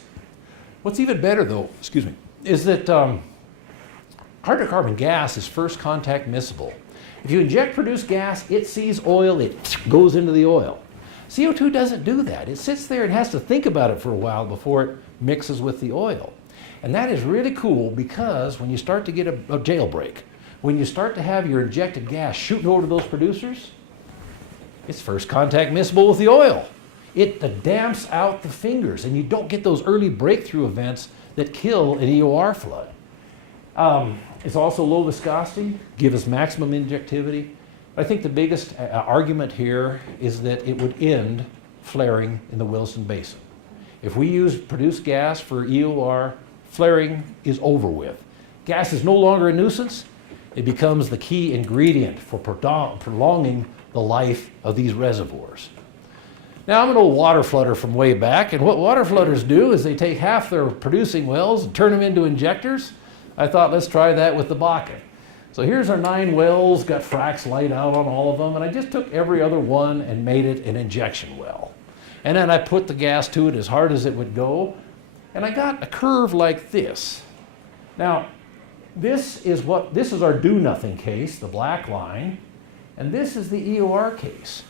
What's even better, though, is that hydrocarbon gas is first contact miscible. If you inject produced gas, it sees oil, it goes into the oil. CO2 doesn't do that. It sits there and has to think about it for a while before it mixes with the oil. And that is really cool, because when you start to get a jailbreak, when you start to have your injected gas shooting over to those producers, it's first contact miscible with the oil. It damps out the fingers, and you don't get those early breakthrough events that kill an EOR flood. It's also low viscosity, give us maximum injectivity. I think the biggest argument here is that it would end flaring in the Williston Basin. If we use produced gas for EOR, flaring is over with. Gas is no longer a nuisance. It becomes the key ingredient for prolonging the life of these reservoirs. Now, I'm an old water flooder from way back, and what water flooders do is they take half their producing wells and turn them into injectors. I thought, let's try that with the Bakken. So here's our 9 wells, got fracs laid out on all of them, and I just took every other one and made it an injection well. And then I put the gas to it as hard as it would go, and I got a curve like this. Now, this is our do-nothing case, the black line, and this is the EOR case.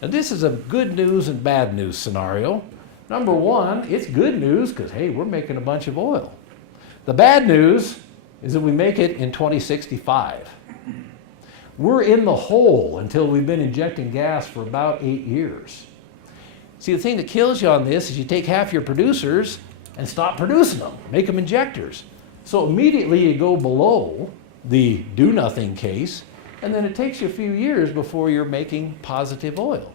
Now, this is a good news and bad news scenario. Number one, it's good news because, hey, we're making a bunch of oil. The bad news is that we make it in 2065. We're in the hole until we've been injecting gas for about 8 years. See, the thing that kills you on this is you take half your producers and stop producing them, make them injectors. So immediately you go below the do-nothing case, and then it takes you a few years before you're making positive oil.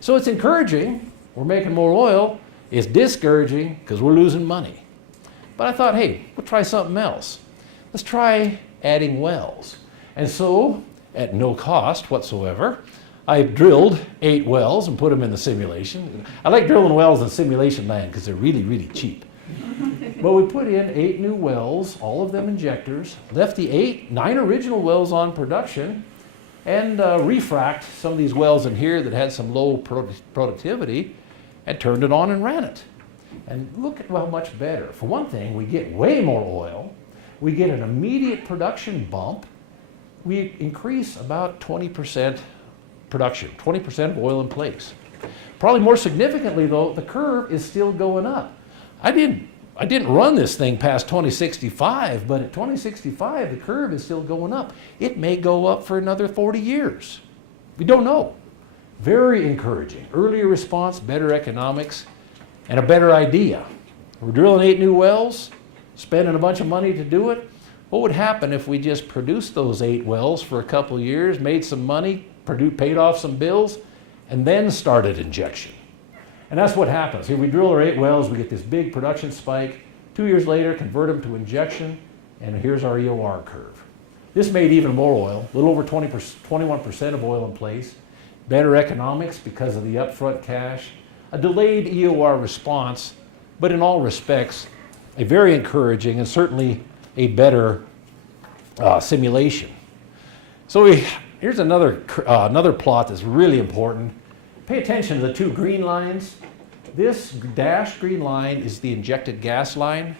So it's encouraging, we're making more oil. It's discouraging because we're losing money. But I thought, hey, we'll try something else. Let's try adding wells. And so, at no cost whatsoever, I drilled 8 wells and put them in the simulation. I like drilling wells in simulation land because they're really, really cheap. But we put in 8 new wells, all of them injectors, left the 9 original wells on production, and refracked some of these wells in here that had some low productivity, and turned it on and ran it. And look at how much better. For one thing, we get way more oil. We get an immediate production bump. We increase about 20% production, 20% of oil in place. Probably more significantly, though, the curve is still going up. I didn't run this thing past 2065, but at 2065, the curve is still going up. It may go up for another 40 years. We don't know. Very encouraging. Earlier response, better economics, and a better idea. We're drilling 8 new wells. spending a bunch of money to do it. What would happen if we just produced those 8 wells for a couple of years, made some money, paid off some bills, and then started injection? And that's what happens. Here we drill our 8 wells, we get this big production spike. 2 years later, convert them to injection, and here's our EOR curve. This made even more oil, a little over 21% of oil in place, better economics because of the upfront cash, a delayed EOR response, but in all respects, a very encouraging and certainly a better simulation. So here's another plot that's really important. Pay attention to the 2 green lines. This dashed green line is the injected gas line.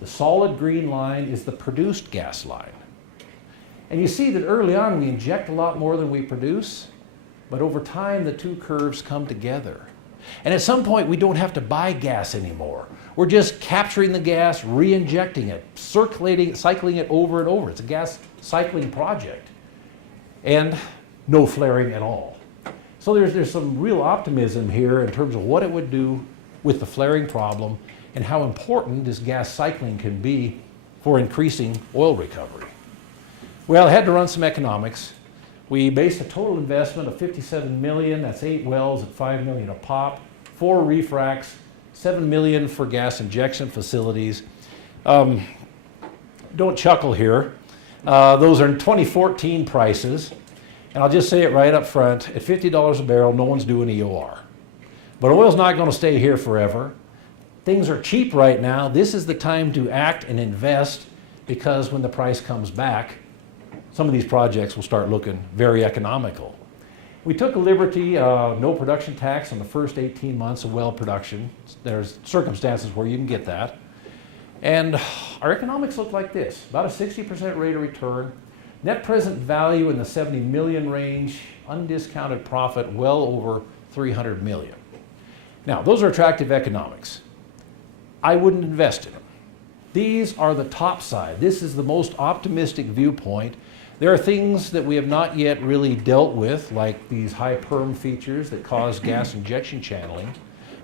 The solid green line is the produced gas line. And you see that early on we inject a lot more than we produce, but over time the 2 curves come together. And at some point we don't have to buy gas anymore. We're just capturing the gas, re-injecting it, cycling it over and over. It's a gas cycling project. And no flaring at all. So there's some real optimism here in terms of what it would do with the flaring problem and how important this gas cycling can be for increasing oil recovery. Well, I had to run some economics. We based a total investment of $57 million. That's 8 wells at $5 million a pop, 4 refracs, $7 million for gas injection facilities. Don't chuckle here. Those are 2014 prices. And I'll just say it right up front, at $50 a barrel, no one's doing EOR. But oil's not going to stay here forever. Things are cheap right now. This is the time to act and invest, because when the price comes back, some of these projects will start looking very economical. We took a liberty, no production tax on the first 18 months of well production. There's circumstances where you can get that. And our economics look like this, about a 60% rate of return. Net present value in the 70 million range, undiscounted profit well over 300 million. Now, those are attractive economics. I wouldn't invest in them. These are the top side. This is the most optimistic viewpoint. There are things that we have not yet really dealt with, like these high perm features that cause gas injection channeling.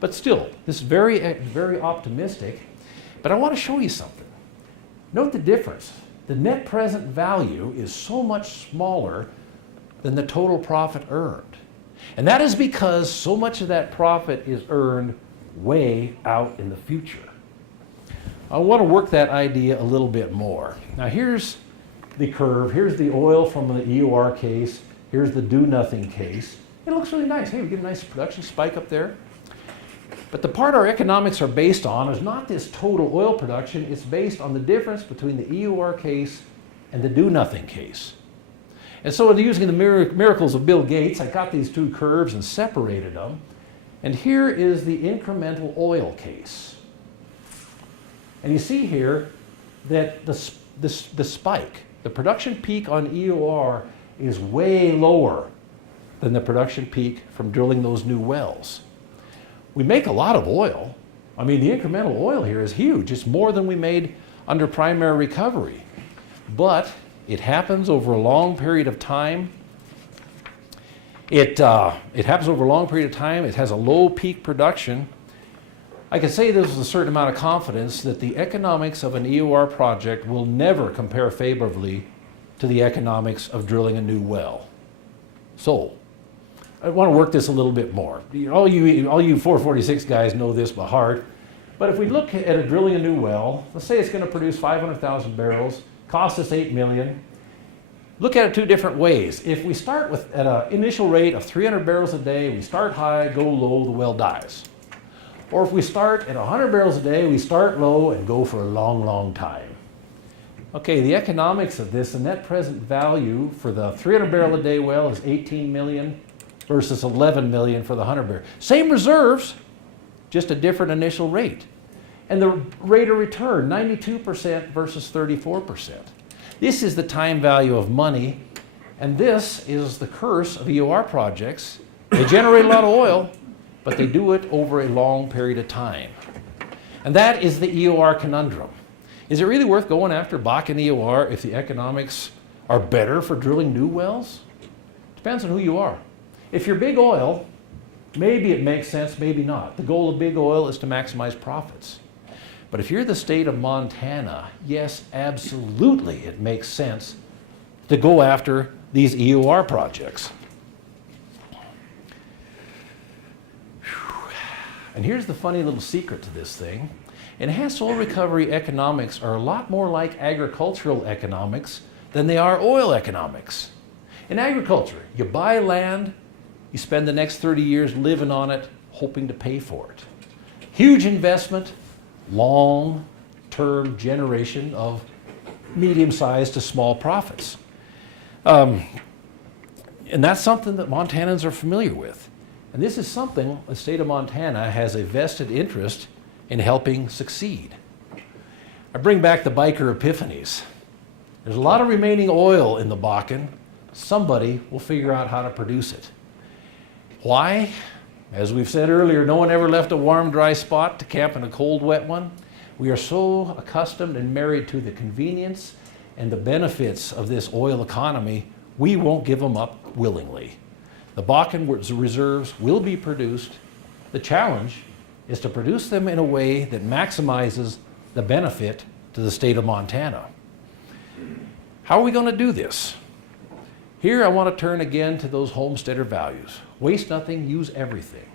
But still, this is very optimistic. But I want to show you something. Note the difference. The net present value is so much smaller than the total profit earned. And that is because so much of that profit is earned way out in the future. I want to work that idea a little bit more. Now here's the curve. Here's the oil from the EOR case. Here's the do-nothing case. It looks really nice. Hey, we get a nice production spike up there. But the part our economics are based on is not this total oil production. It's based on the difference between the EOR case and the do-nothing case. And so using the miracles of Bill Gates, I got these 2 curves and separated them. And here is the incremental oil case. And you see here that the spike, the production peak on EOR is way lower than the production peak from drilling those new wells. We make a lot of oil. I mean, the incremental oil here is huge. It's more than we made under primary recovery. But it happens over a long period of time. It happens over a long period of time. It has a low peak production. I can say this with a certain amount of confidence that the economics of an EOR project will never compare favorably to the economics of drilling a new well. So, I want to work this a little bit more. All you 446 guys know this by heart. But if we look at drilling a new well, let's say it's going to produce 500,000 barrels, cost us $8 million. Look at it 2 different ways. If we start at an initial rate of 300 barrels a day, we start high, go low, the well dies. Or if we start at 100 barrels a day, we start low and go for a long, long time. Okay, the economics of this, the net present value for the 300 barrel a day well is 18 million versus 11 million for the 100 barrel. Same reserves, just a different initial rate. And the rate of return, 92% versus 34%. This is the time value of money, and this is the curse of EOR projects. They generate a lot of oil, but they do it over a long period of time. And that is the EOR conundrum. Is it really worth going after Bakken EOR if the economics are better for drilling new wells? Depends on who you are. If you're big oil, maybe it makes sense, maybe not. The goal of big oil is to maximize profits. But if you're the state of Montana, yes, absolutely, it makes sense to go after these EOR projects. And here's the funny little secret to this thing. Enhanced oil recovery economics are a lot more like agricultural economics than they are oil economics. In agriculture, you buy land, you spend the next 30 years living on it, hoping to pay for it. Huge investment, long-term generation of medium-sized to small profits. And that's something that Montanans are familiar with. And this is something the state of Montana has a vested interest in helping succeed. I bring back the biker epiphanies. There's a lot of remaining oil in the Bakken. Somebody will figure out how to produce it. Why? As we've said earlier, no one ever left a warm, dry spot to camp in a cold, wet one. We are so accustomed and married to the convenience and the benefits of this oil economy, we won't give them up willingly. The Bakken reserves will be produced. The challenge is to produce them in a way that maximizes the benefit to the state of Montana. How are we going to do this? Here I want to turn again to those homesteader values. Waste nothing, use everything.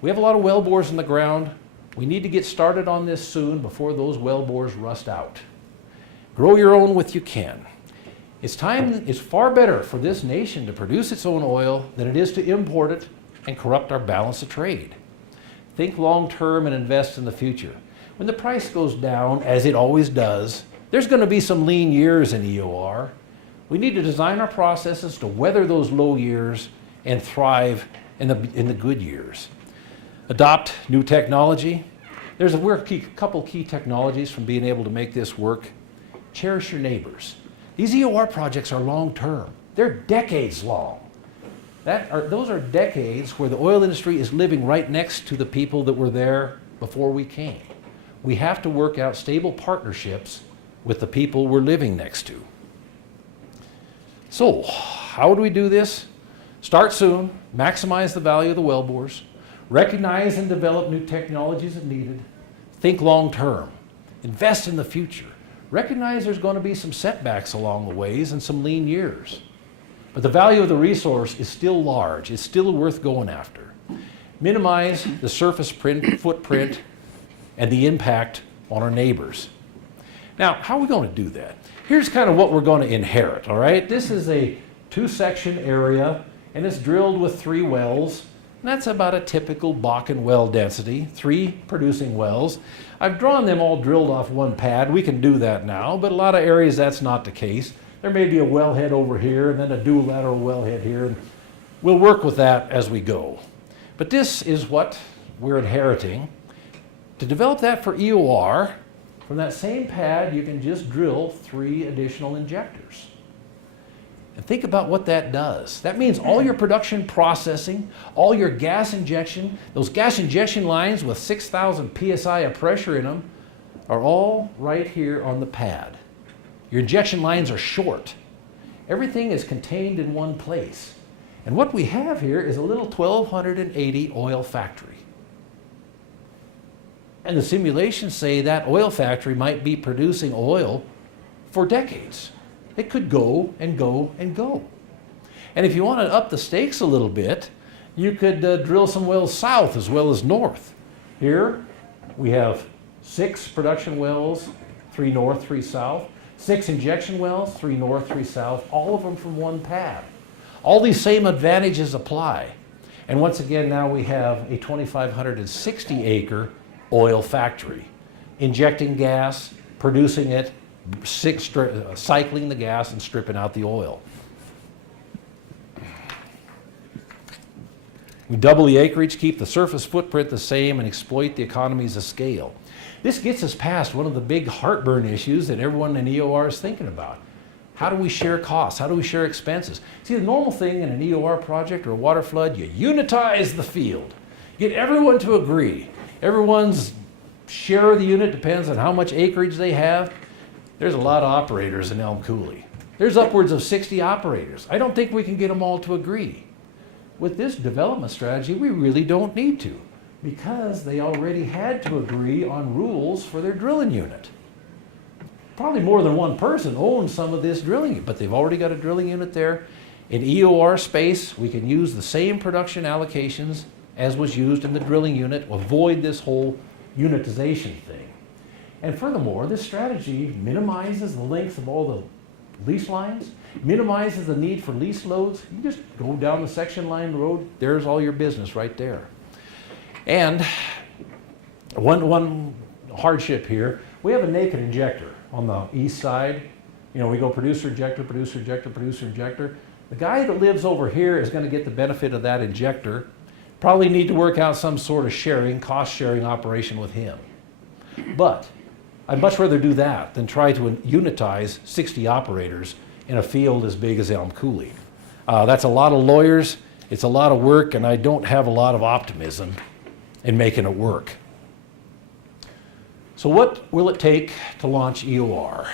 We have a lot of well bores in the ground. We need to get started on this soon before those well bores rust out. Grow your own with you can. It's far better for this nation to produce its own oil than it is to import it and corrupt our balance of trade. Think long term and invest in the future. When the price goes down, as it always does, there's going to be some lean years in EOR. We need to design our processes to weather those low years and thrive in the good years. Adopt new technology. There's a couple key technologies from being able to make this work. Cherish your neighbors. These EOR projects are long-term. They're decades long. Those are decades where the oil industry is living right next to the people that were there before we came. We have to work out stable partnerships with the people we're living next to. So, how do we do this? Start soon, maximize the value of the wellbores, recognize and develop new technologies if needed, think long-term, invest in the future. Recognize there's going to be some setbacks along the ways and some lean years. But the value of the resource is still large. It's still worth going after. Minimize the surface footprint and the impact on our neighbors. Now, how are we going to do that? Here's kind of what we're going to inherit, all right? This is a 2-section area, and it's drilled with 3 wells. And that's about a typical Bakken well density, 3 producing wells. I've drawn them all drilled off one pad. We can do that now, but a lot of areas that's not the case. There may be a wellhead over here and then a dual lateral wellhead here, and we'll work with that as we go. But this is what we're inheriting. To develop that for EOR, from that same pad, you can just drill 3 additional injectors. And think about what that does. That means all your production processing, all your gas injection, those gas injection lines with 6,000 psi of pressure in them are all right here on the pad. Your injection lines are short. Everything is contained in one place. And what we have here is a little 1,280 oil factory. And the simulations say that oil factory might be producing oil for decades. It could go and go and go. And if you want to up the stakes a little bit, you could drill some wells south as well as north. Here we have 6 production wells, 3 north, 3 south, 6 injection wells, 3 north, 3 south, all of them from one pad. All these same advantages apply. And once again, now we have a 2,560 acre oil factory, injecting gas, producing it, cycling the gas and stripping out the oil. We double the acreage, keep the surface footprint the same, and exploit the economies of scale. This gets us past one of the big heartburn issues that everyone in EOR is thinking about. How do we share costs? How do we share expenses? See, the normal thing in an EOR project or a water flood, you unitize the field. Get everyone to agree. Everyone's share of the unit depends on how much acreage they have. There's a lot of operators in Coulee. There's upwards of 60 operators. I don't think we can get them all to agree. With this development strategy, we really don't need to. Because they already had to agree on rules for their drilling unit. Probably more than one person owns some of this drilling unit, but they've already got a drilling unit there. In EOR space, we can use the same production allocations as was used in the drilling unit, avoid this whole unitization thing. And furthermore, this strategy minimizes the length of all the lease lines, minimizes the need for lease loads. You just go down the section line road, there's all your business right there. And one hardship here, we have a naked injector on the east side. You know, we go producer, injector, producer, injector, producer, injector. The guy that lives over here is going to get the benefit of that injector. Probably need to work out some sort of sharing, cost sharing operation with him. But I'd much rather do that than try to unitize 60 operators in a field as big as Coulee. That's a lot of lawyers, it's a lot of work, and I don't have a lot of optimism in making it work. So what will it take to launch EOR?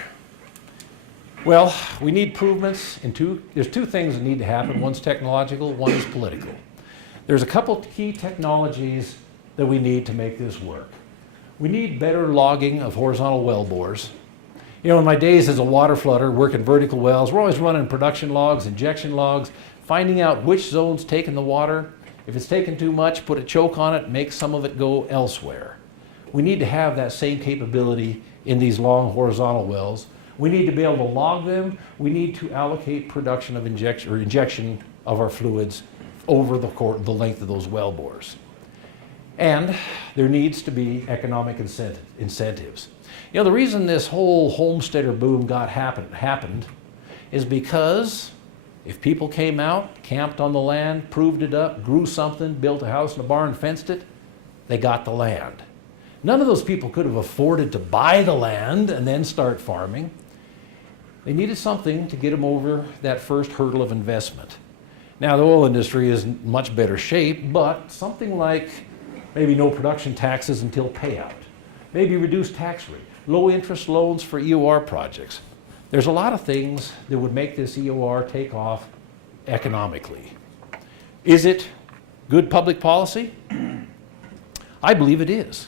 Well, we need improvements in there's two things that need to happen. One's technological, one is political. There's a couple key technologies that we need to make this work. We need better logging of horizontal well bores. You know, in my days as a water flooder, working vertical wells, we're always running production logs, injection logs, finding out which zone's taking the water. If it's taking too much, put a choke on it, make some of it go elsewhere. We need to have that same capability in these long horizontal wells. We need to be able to log them. We need to allocate production of injection of our fluids over the length of those well bores. And there needs to be economic incentives. You know, the reason this whole homesteader boom happened is because if people came out, camped on the land, proved it up, grew something, built a house and a barn, fenced it, they got the land. None of those people could have afforded to buy the land and then start farming. They needed something to get them over that first hurdle of investment. Now, the oil industry is in much better shape, but something like maybe no production taxes until payout, maybe reduced tax rate, low interest loans for EOR projects. There's a lot of things that would make this EOR take off economically. Is it good public policy? I believe it is.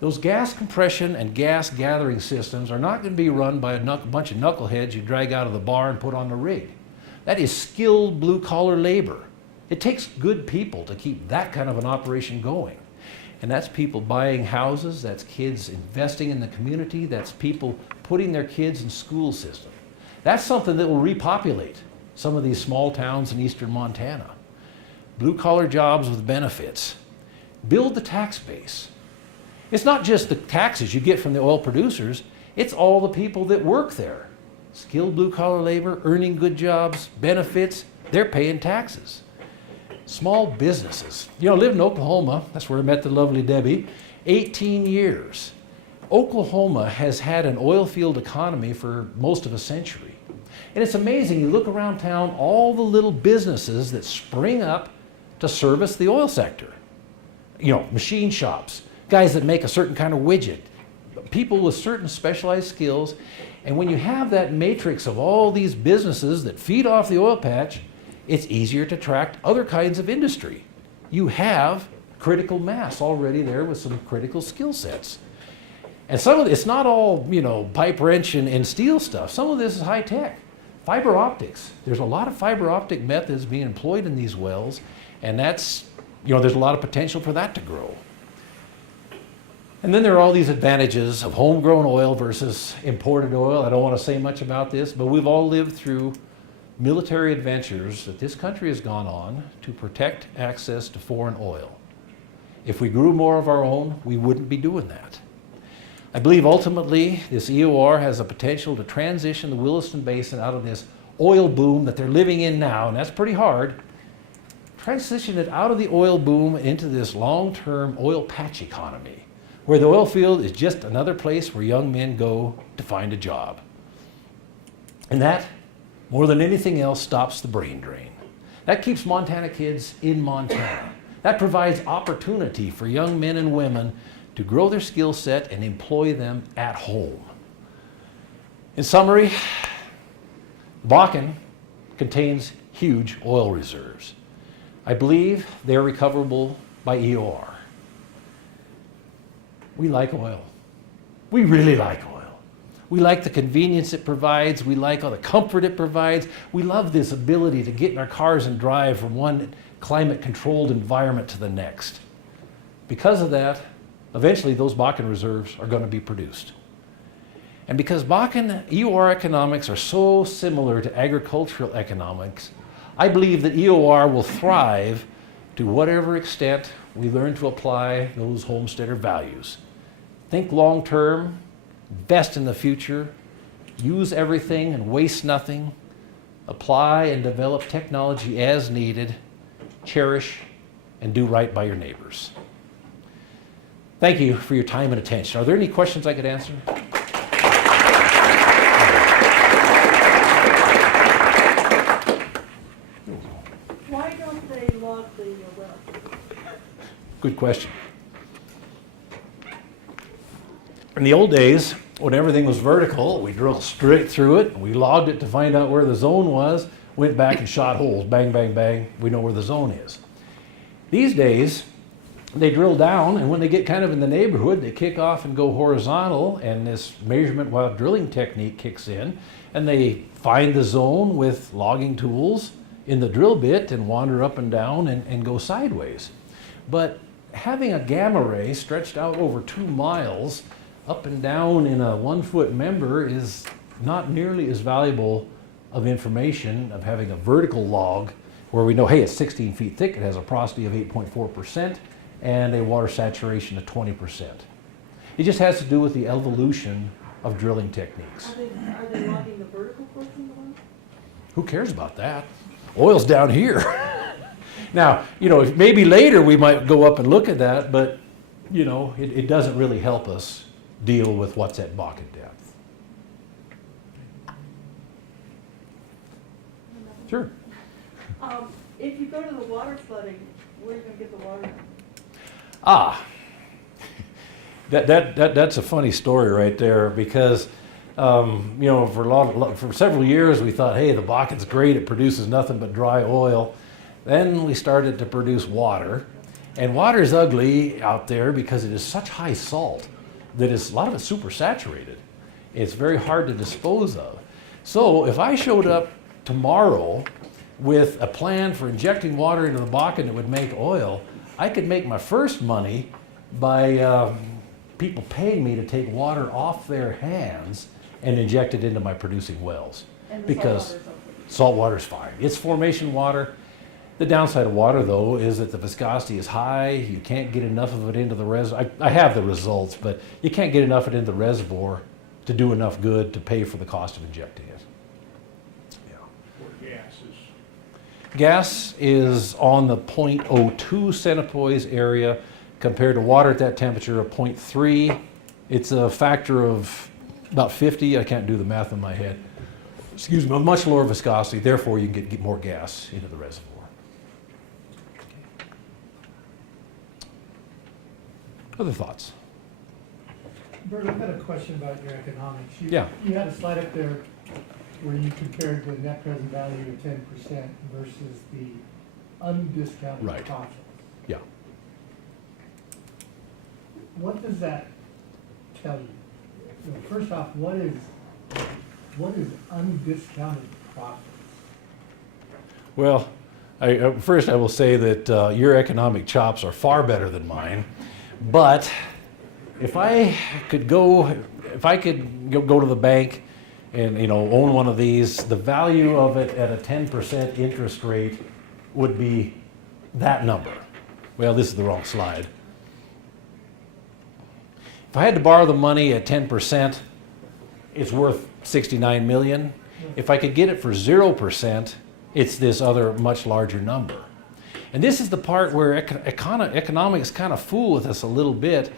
Those gas compression and gas gathering systems are not going to be run by a bunch of knuckleheads you drag out of the bar and put on the rig. That is skilled blue-collar labor. It takes good people to keep that kind of an operation going. And that's people buying houses, that's kids investing in the community, that's people putting their kids in school system. That's something that will repopulate some of these small towns in eastern Montana. Blue-collar jobs with benefits. Build the tax base. It's not just the taxes you get from the oil producers, it's all the people that work there. Skilled blue-collar labor, earning good jobs, benefits, they're paying taxes. Small businesses. You know, I lived in Oklahoma, that's where I met the lovely Debbie, 18 years. Oklahoma has had an oil field economy for most of a century. And it's amazing, you look around town, all the little businesses that spring up to service the oil sector. You know, machine shops, guys that make a certain kind of widget, people with certain specialized skills. And when you have that matrix of all these businesses that feed off the oil patch, it's easier to attract other kinds of industry. You have critical mass already there with some critical skill sets. And some of it's not all, you know, pipe wrench and steel stuff. Some of this is high tech. Fiber optics. There's a lot of fiber optic methods being employed in these wells, and that's, you know, there's a lot of potential for that to grow. And then there are all these advantages of homegrown oil versus imported oil. I don't want to say much about this, but we've all lived through military adventures that this country has gone on to protect access to foreign oil. If we grew more of our own, we wouldn't be doing that. I believe ultimately this EOR has a potential to transition the Williston Basin out of this oil boom that they're living in now, and that's pretty hard. Transition it out of the oil boom into this long-term oil patch economy, where the oil field is just another place where young men go to find a job. And that, more than anything else, stops the brain drain. That keeps Montana kids in Montana. That provides opportunity for young men and women to grow their skill set and employ them at home. In summary, Bakken contains huge oil reserves. I believe they are recoverable by EOR. We like oil. We really like oil. We like the convenience it provides. We like all the comfort it provides. We love this ability to get in our cars and drive from one climate-controlled environment to the next. Because of that, eventually those Bakken reserves are going to be produced. And because Bakken EOR economics are so similar to agricultural economics, I believe that EOR will thrive to whatever extent we learn to apply those homesteader values. Think long-term, invest in the future, use everything and waste nothing, apply and develop technology as needed, cherish and do right by your neighbors. Thank you for your time and attention. Are there any questions I could answer? Why don't they log the well? Good question. In the old days, when everything was vertical, we drilled straight through it, and we logged it to find out where the zone was, went back and shot holes, bang, bang, bang, we know where the zone is. These days, they drill down, and when they get kind of in the neighborhood, they kick off and go horizontal, and this measurement while drilling technique kicks in, and they find the zone with logging tools in the drill bit and wander up and down and go sideways. But having a gamma ray stretched out over 2 miles up and down in a 1-foot member is not nearly as valuable of information of having a vertical log where we know, hey, it's 16 feet thick, it has a porosity of 8.4% and a water saturation of 20%. It just has to do with the evolution of drilling techniques. Are they logging the vertical portion of the well? Who cares about that? Oil's down here. Now, you know, maybe later we might go up and look at that, but, you know, it doesn't really help us deal with what's at Bakken depth. Sure. If you go to the water flooding, where are you going to get the water? That's a funny story right there because, you know, for several years we thought, hey, the Bakken's great, it produces nothing but dry oil. Then we started to produce water, and water is ugly out there because it is such high salt that a lot of it's super saturated. It's very hard to dispose of. So if I showed up tomorrow with a plan for injecting water into the Bakken that would make oil, I could make my first money by people paying me to take water off their hands and inject it into my producing wells. And the Because salt water salt water's is okay. fine. It's formation water. The downside of water, though, is that the viscosity is high. You can't get enough of it into the reservoir. I have the results, but you can't get enough of it into the reservoir to do enough good to pay for the cost of injecting it. Yeah. Gas is on the 0.02 centipoise area compared to water at that temperature of 0.3. It's a factor of about 50. I can't do the math in my head. Excuse me, a much lower viscosity. Therefore, you can get more gas into the reservoir. Other thoughts? Burt, I've got a question about your economics. Yeah. You had a slide up there where you compared the net present value of 10% versus the undiscounted Right. profits. Yeah. What does that tell you? You know, first off, what is undiscounted profits? Well, first I will say that your economic chops are far better than mine. But if I could go to the bank and, you know, own one of these, the value of it at a 10% interest rate would be that number. Well, this is the wrong slide. If I had to borrow the money at 10%, it's worth 69 million. If I could get it for 0%, it's this other much larger number. And this is the part where economics kind of fool with us a little bit,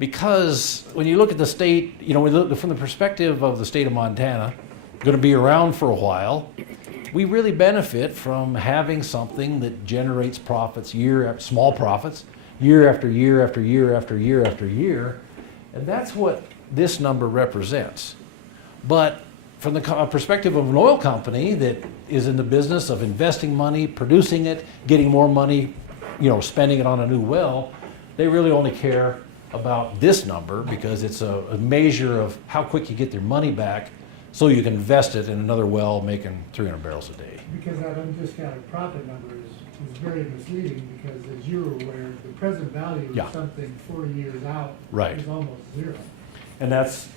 because when you look at the state, you know, we look from the perspective of the state of Montana, going to be around for a while, we really benefit from having something that generates profits small profits, year after year after year after year after year, and that's what this number represents. But from the perspective of an oil company that is in the business of investing money, producing it, getting more money, you know, spending it on a new well, they really only care about this number because it's a measure of how quick you get your money back so you can invest it in another well making 300 barrels a day. Because that undiscounted profit number is very misleading, because as you're aware, the present value Yeah. of something 40 years out Right. is almost zero. And that's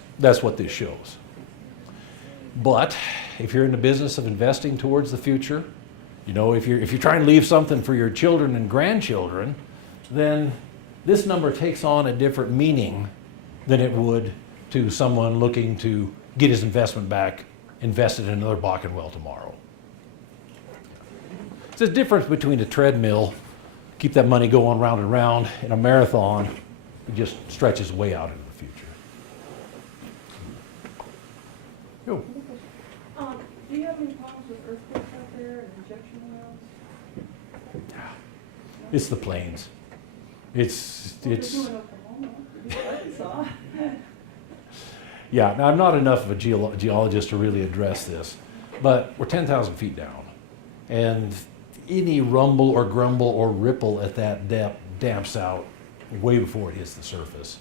what this shows. But if you're in the business of investing towards the future, you know, if you're trying to leave something for your children and grandchildren, then this number takes on a different meaning than it would to someone looking to get his investment back, invested in another Bakken well tomorrow. It's the difference between a treadmill, keep that money going round and round, and a marathon, it just stretches way out into the future. Yo. Do you have any problems with earthquakes out there and injection wells? It's the plains. It's What they're doing in Oklahoma, they're doing in Arkansas. yeah. Now I'm not enough of a geologist to really address this, but we're 10,000 feet down, and any rumble or grumble or ripple at that depth damps out way before it hits the surface.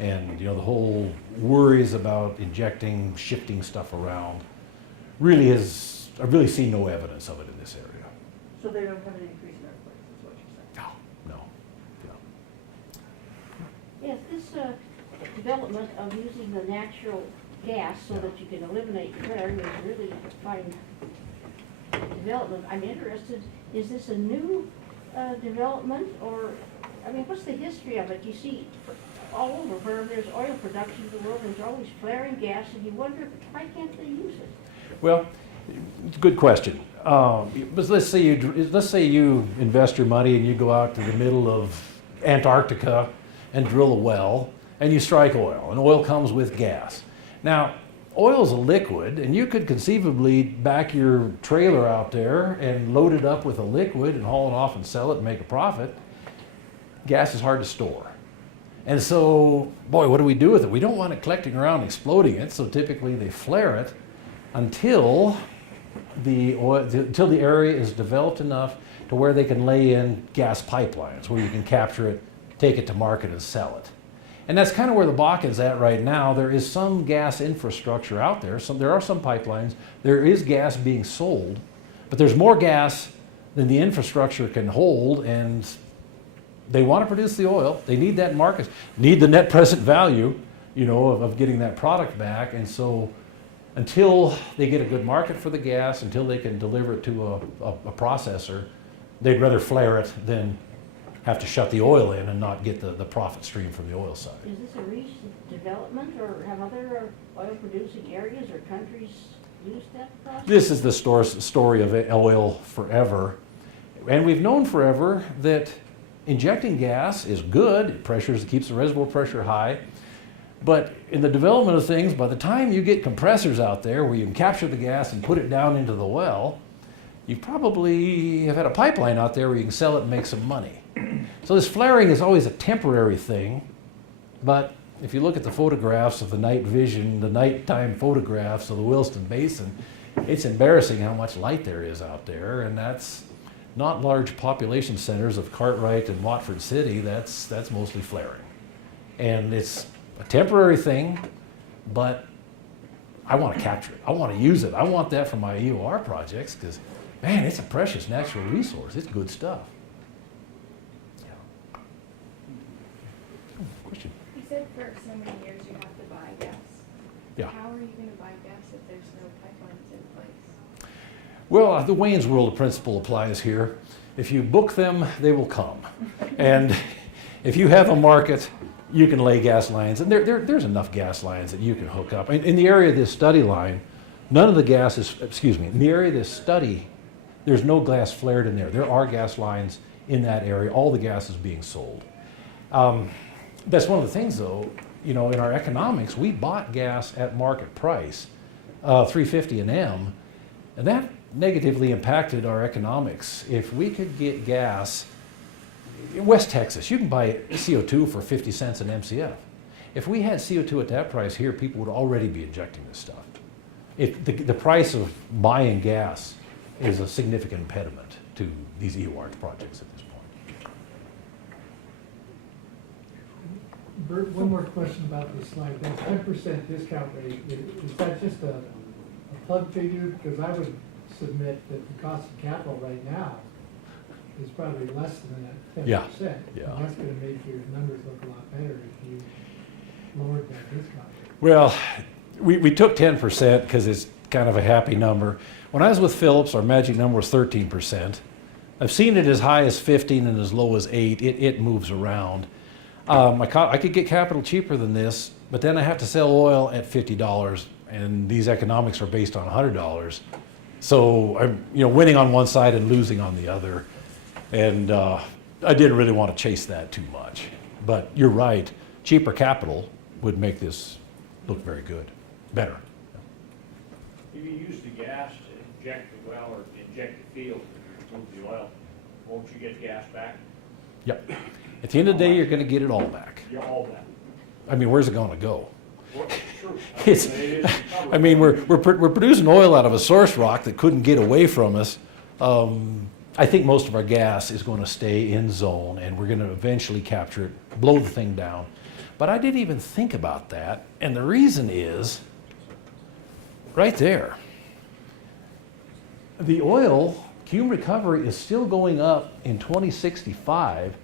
And you know, the whole worries about injecting, shifting stuff around, I've really seen no evidence of it in this area. So they don't have any increase in earthquakes, is what you're saying? No. Yes, this development of using the natural gas so that you can eliminate flaring is really a fine development. I'm interested, is this a new development, or, I mean, what's the history of it? You see all over where there's oil production in the world, there's always flaring gas, and you wonder, why can't they use it? Well, it's a good question. But let's say you invest your money and you go out to the middle of Antarctica and drill a well, and you strike oil, and oil comes with gas. Now, oil's a liquid, and you could conceivably back your trailer out there and load it up with a liquid and haul it off and sell it and make a profit. Gas is hard to store. And so, boy, what do we do with it? We don't want it collecting around and exploding it, so typically they flare it until the area is developed enough to where they can lay in gas pipelines where you can capture it, take it to market, and sell it. And that's kind of where the Bakken's at right now. There is some gas infrastructure out there. There are some pipelines. There is gas being sold, but there's more gas than the infrastructure can hold, and they want to produce the oil. They need that market, need the net present value, you know, of getting that product back. And so until they get a good market for the gas, until they can deliver it to a processor, they'd rather flare it than have to shut the oil in and not get the profit stream from the oil side. Is this a recent development, or have other oil-producing areas or countries used that process? This is the story of oil forever. And we've known forever that injecting gas is good. It keeps the reservoir pressure high. But in the development of things, by the time you get compressors out there where you can capture the gas and put it down into the well, you probably have had a pipeline out there where you can sell it and make some money. So this flaring is always a temporary thing, but if you look at the photographs of the night vision, the nighttime photographs of the Williston Basin, it's embarrassing how much light there is out there, and that's not large population centers of Cartwright and Watford City. That's mostly flaring. And it's a temporary thing, but I want to capture it. I want to use it. I want that for my EOR projects because, man, it's a precious natural resource. It's good stuff. Yeah. Question? You said for so many years you have to buy gas. Yeah. How are you going to buy gas if there's no pipelines in place? Well, the Wayne's World principle applies here. If you book them, they will come. And if you have a market, you can lay gas lines. And there's enough gas lines that you can hook up. In the area of this study line, none of the gas is, in the area of this study, there's no gas flared in there. There are gas lines in that area. All the gas is being sold. That's one of the things, though, you know, in our economics, we bought gas at market price, $3.50 an M, and that negatively impacted our economics. If we could get gas in West Texas, you can buy CO2 for 50 cents an MCF. If we had CO2 at that price here, people would already be injecting this stuff. The price of buying gas is a significant impediment to these EOR projects at this point. Bert, one more question about this slide. That 10% discount rate, is that just a plug figure? Because I would submit that the cost of capital right now is probably less than that 10%. Yeah. And that's gonna make your numbers look a lot better if you lowered that discount rate. Well, we took 10% because it's kind of a happy number. When I was with Phillips, our magic number was 13%. I've seen it as high as 15 and as low as 8. It moves around. I could get capital cheaper than this, but then I have to sell oil at $50, and these economics are based on $100. So I'm winning on one side and losing on the other. And I didn't really want to chase that too much. But you're right, cheaper capital would make this look very good, better. If you use the gas to inject the well or inject the field to remove the oil, won't you get gas back? Yep. At the end of the day, you're going to get it all back. You're all back. I mean, where's it going to go? Well, true. It's, It is recovered. I mean, we're producing oil out of a source rock that couldn't get away from us. I think most of our gas is going to stay in zone, and we're going to eventually capture it, blow the thing down. But I didn't even think about that, and the reason is right there. The oil cum recovery is still going up in 2065.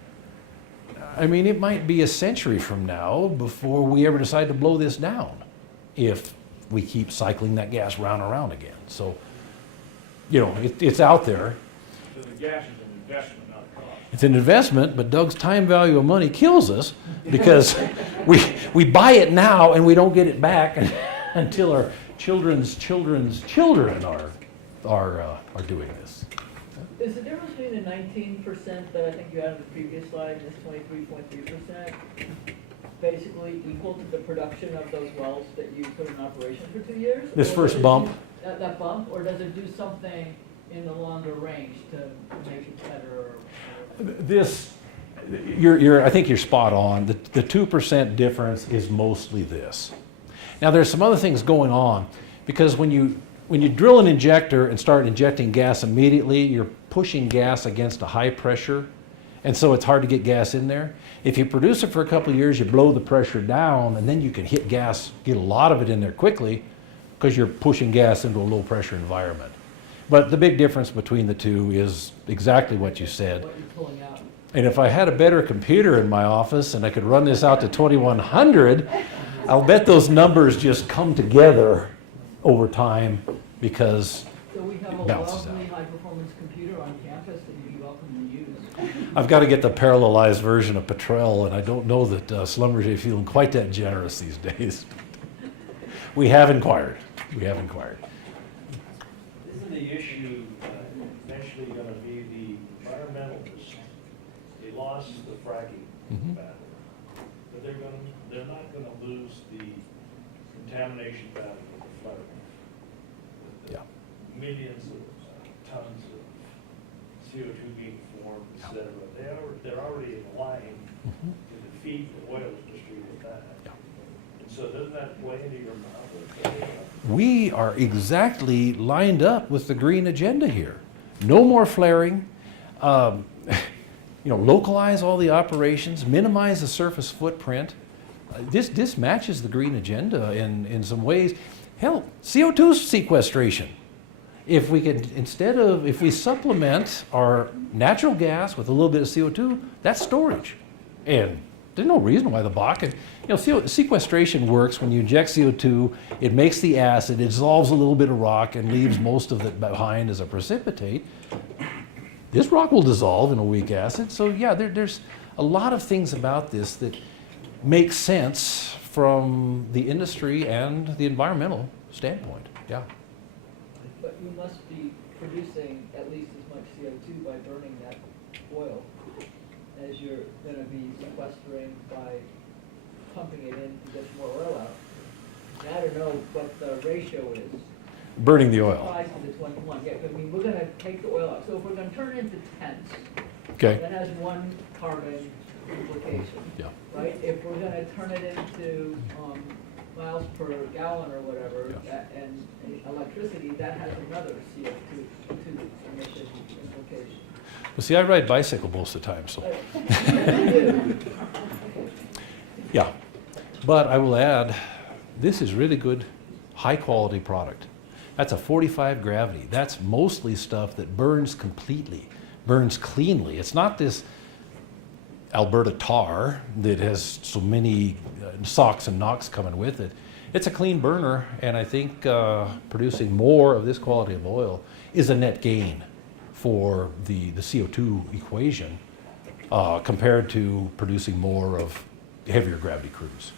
I mean, it might be a century from now before we ever decide to blow this down if we keep cycling that gas round and round again. So, it's out there. So the gas is an investment, not a cost. It's an investment, but Doug's time value of money kills us because we buy it now and we don't get it back until our children's children are doing this. Is the difference between the 19% that I think you had on the previous slide and this 23.3% basically equal to the production of those wells that you put in operation for 2 years? This Or first does it bump? do that bump, or does it do something in the longer range to make it better? I think you're spot on. The 2% difference is mostly this. Now there's some other things going on because when you drill an injector and start injecting gas immediately, you're pushing gas against a high pressure, and so it's hard to get gas in there. If you produce it for a couple of years, you blow the pressure down, and then you can hit gas, get a lot of it in there quickly because you're pushing gas into a low pressure environment. But the big difference between the two is exactly what you said. What you're pulling out? And if I had a better computer in my office and I could run this out to 2100, I'll bet those numbers just come together over time because So we have a bounces lovely out. high-performance computer on campus that you'd be welcome to use. I've got to get the parallelized version of Petrel, and I don't know that Schlumberger is feeling quite that generous these days. We have inquired. Isn't the issue eventually going to be the environmentalists? They lost the fracking battle, but they're not going to lose the contamination battle with the flooding. With the Yeah. millions of tons of CO2 being formed, et cetera. They're already in line to defeat the oil industry with that. Yeah. And so doesn't that play into your model? We are exactly lined up with the green agenda here. No more flaring. Localize all the operations, minimize the surface footprint. This matches the green agenda in some ways. Hell, CO2 sequestration. If we supplement our natural gas with a little bit of CO2, that's storage. And there's no reason why the Bakken, sequestration works when you inject CO2, it makes the acid, it dissolves a little bit of rock and leaves most of it behind as a precipitate. This rock will dissolve in a weak acid. So yeah, there's a lot of things about this that make sense from the industry and the environmental standpoint, yeah. But you must be producing at least as much CO2 by burning that oil as you're going to be sequestering by pumping it in to get more oil out. And I don't know what the ratio is. Burning the oil. 5 to the 21. Yeah, I mean, we're going to take the oil out. So if we're going to turn it into tents, Okay. that has one carbon implication, Yeah. right? If we're going to turn it into miles per gallon or whatever, Yeah. and electricity, that has another CO2 emission implication. Well, see, I ride bicycle most of the time, so. Yeah, but I will add, this is really good, high-quality product. That's a 45 gravity. That's mostly stuff that burns completely, burns cleanly. It's not this Alberta tar that has so many SOx and NOx coming with it. It's a clean burner, and I think producing more of this quality of oil is a net gain for the CO2 equation compared to producing more of heavier gravity crudes.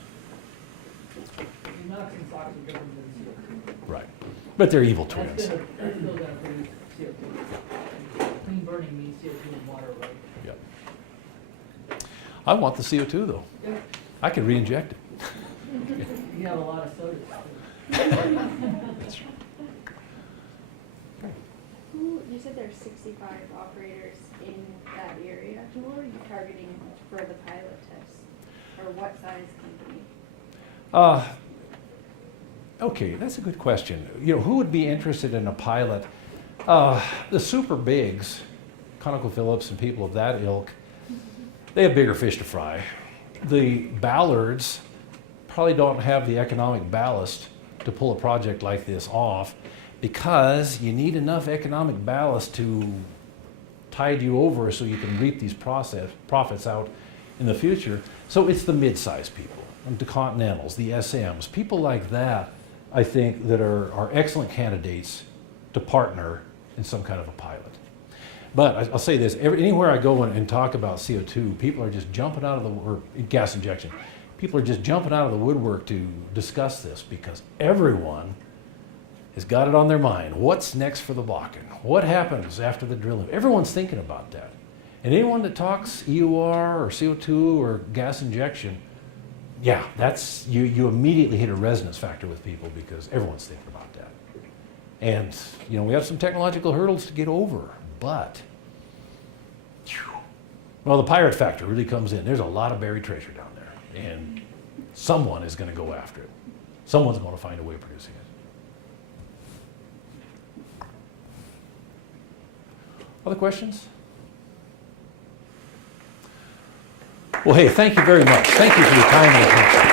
NOx and SOx are different than CO2. Right. But they're evil That's twins. still gonna produce CO2. Clean burning means CO2 and water, right? Yep. I want the CO2 though. Yeah. I can re-inject it. You have a lot of sodas. You said there's 65 operators in that area. Who are you targeting for the pilot test? Or what size company? Okay, that's a good question. You know, who would be interested in a pilot? The super bigs, Chemical, Phillips, and people of that ilk, they have bigger fish to fry. The Ballards probably don't have the economic ballast to pull a project like this off because you need enough economic ballast to tide you over so you can reap these profits out in the future. So it's the mid-sized people, the Continentals, the SMs, people like that, I think, that are excellent candidates to partner in some kind of a pilot. But I'll say this, anywhere I go and talk about CO2, people are just jumping out of or gas injection, people are just jumping out of the woodwork to discuss this because everyone has got it on their mind. What's next for the Bakken? What happens after the drilling? Everyone's thinking about that. And anyone that talks EUR or CO2 or gas injection, yeah, that's, you immediately hit a resonance factor with people because everyone's thinking about that. And, you know, we have some technological hurdles to get over, but, well, the pirate factor really comes in. There's a lot of buried treasure down there, and someone is going to go after it. Someone's going to find a way of producing it. Other questions? Well, hey, thank you very much. Thank you for your time and attention.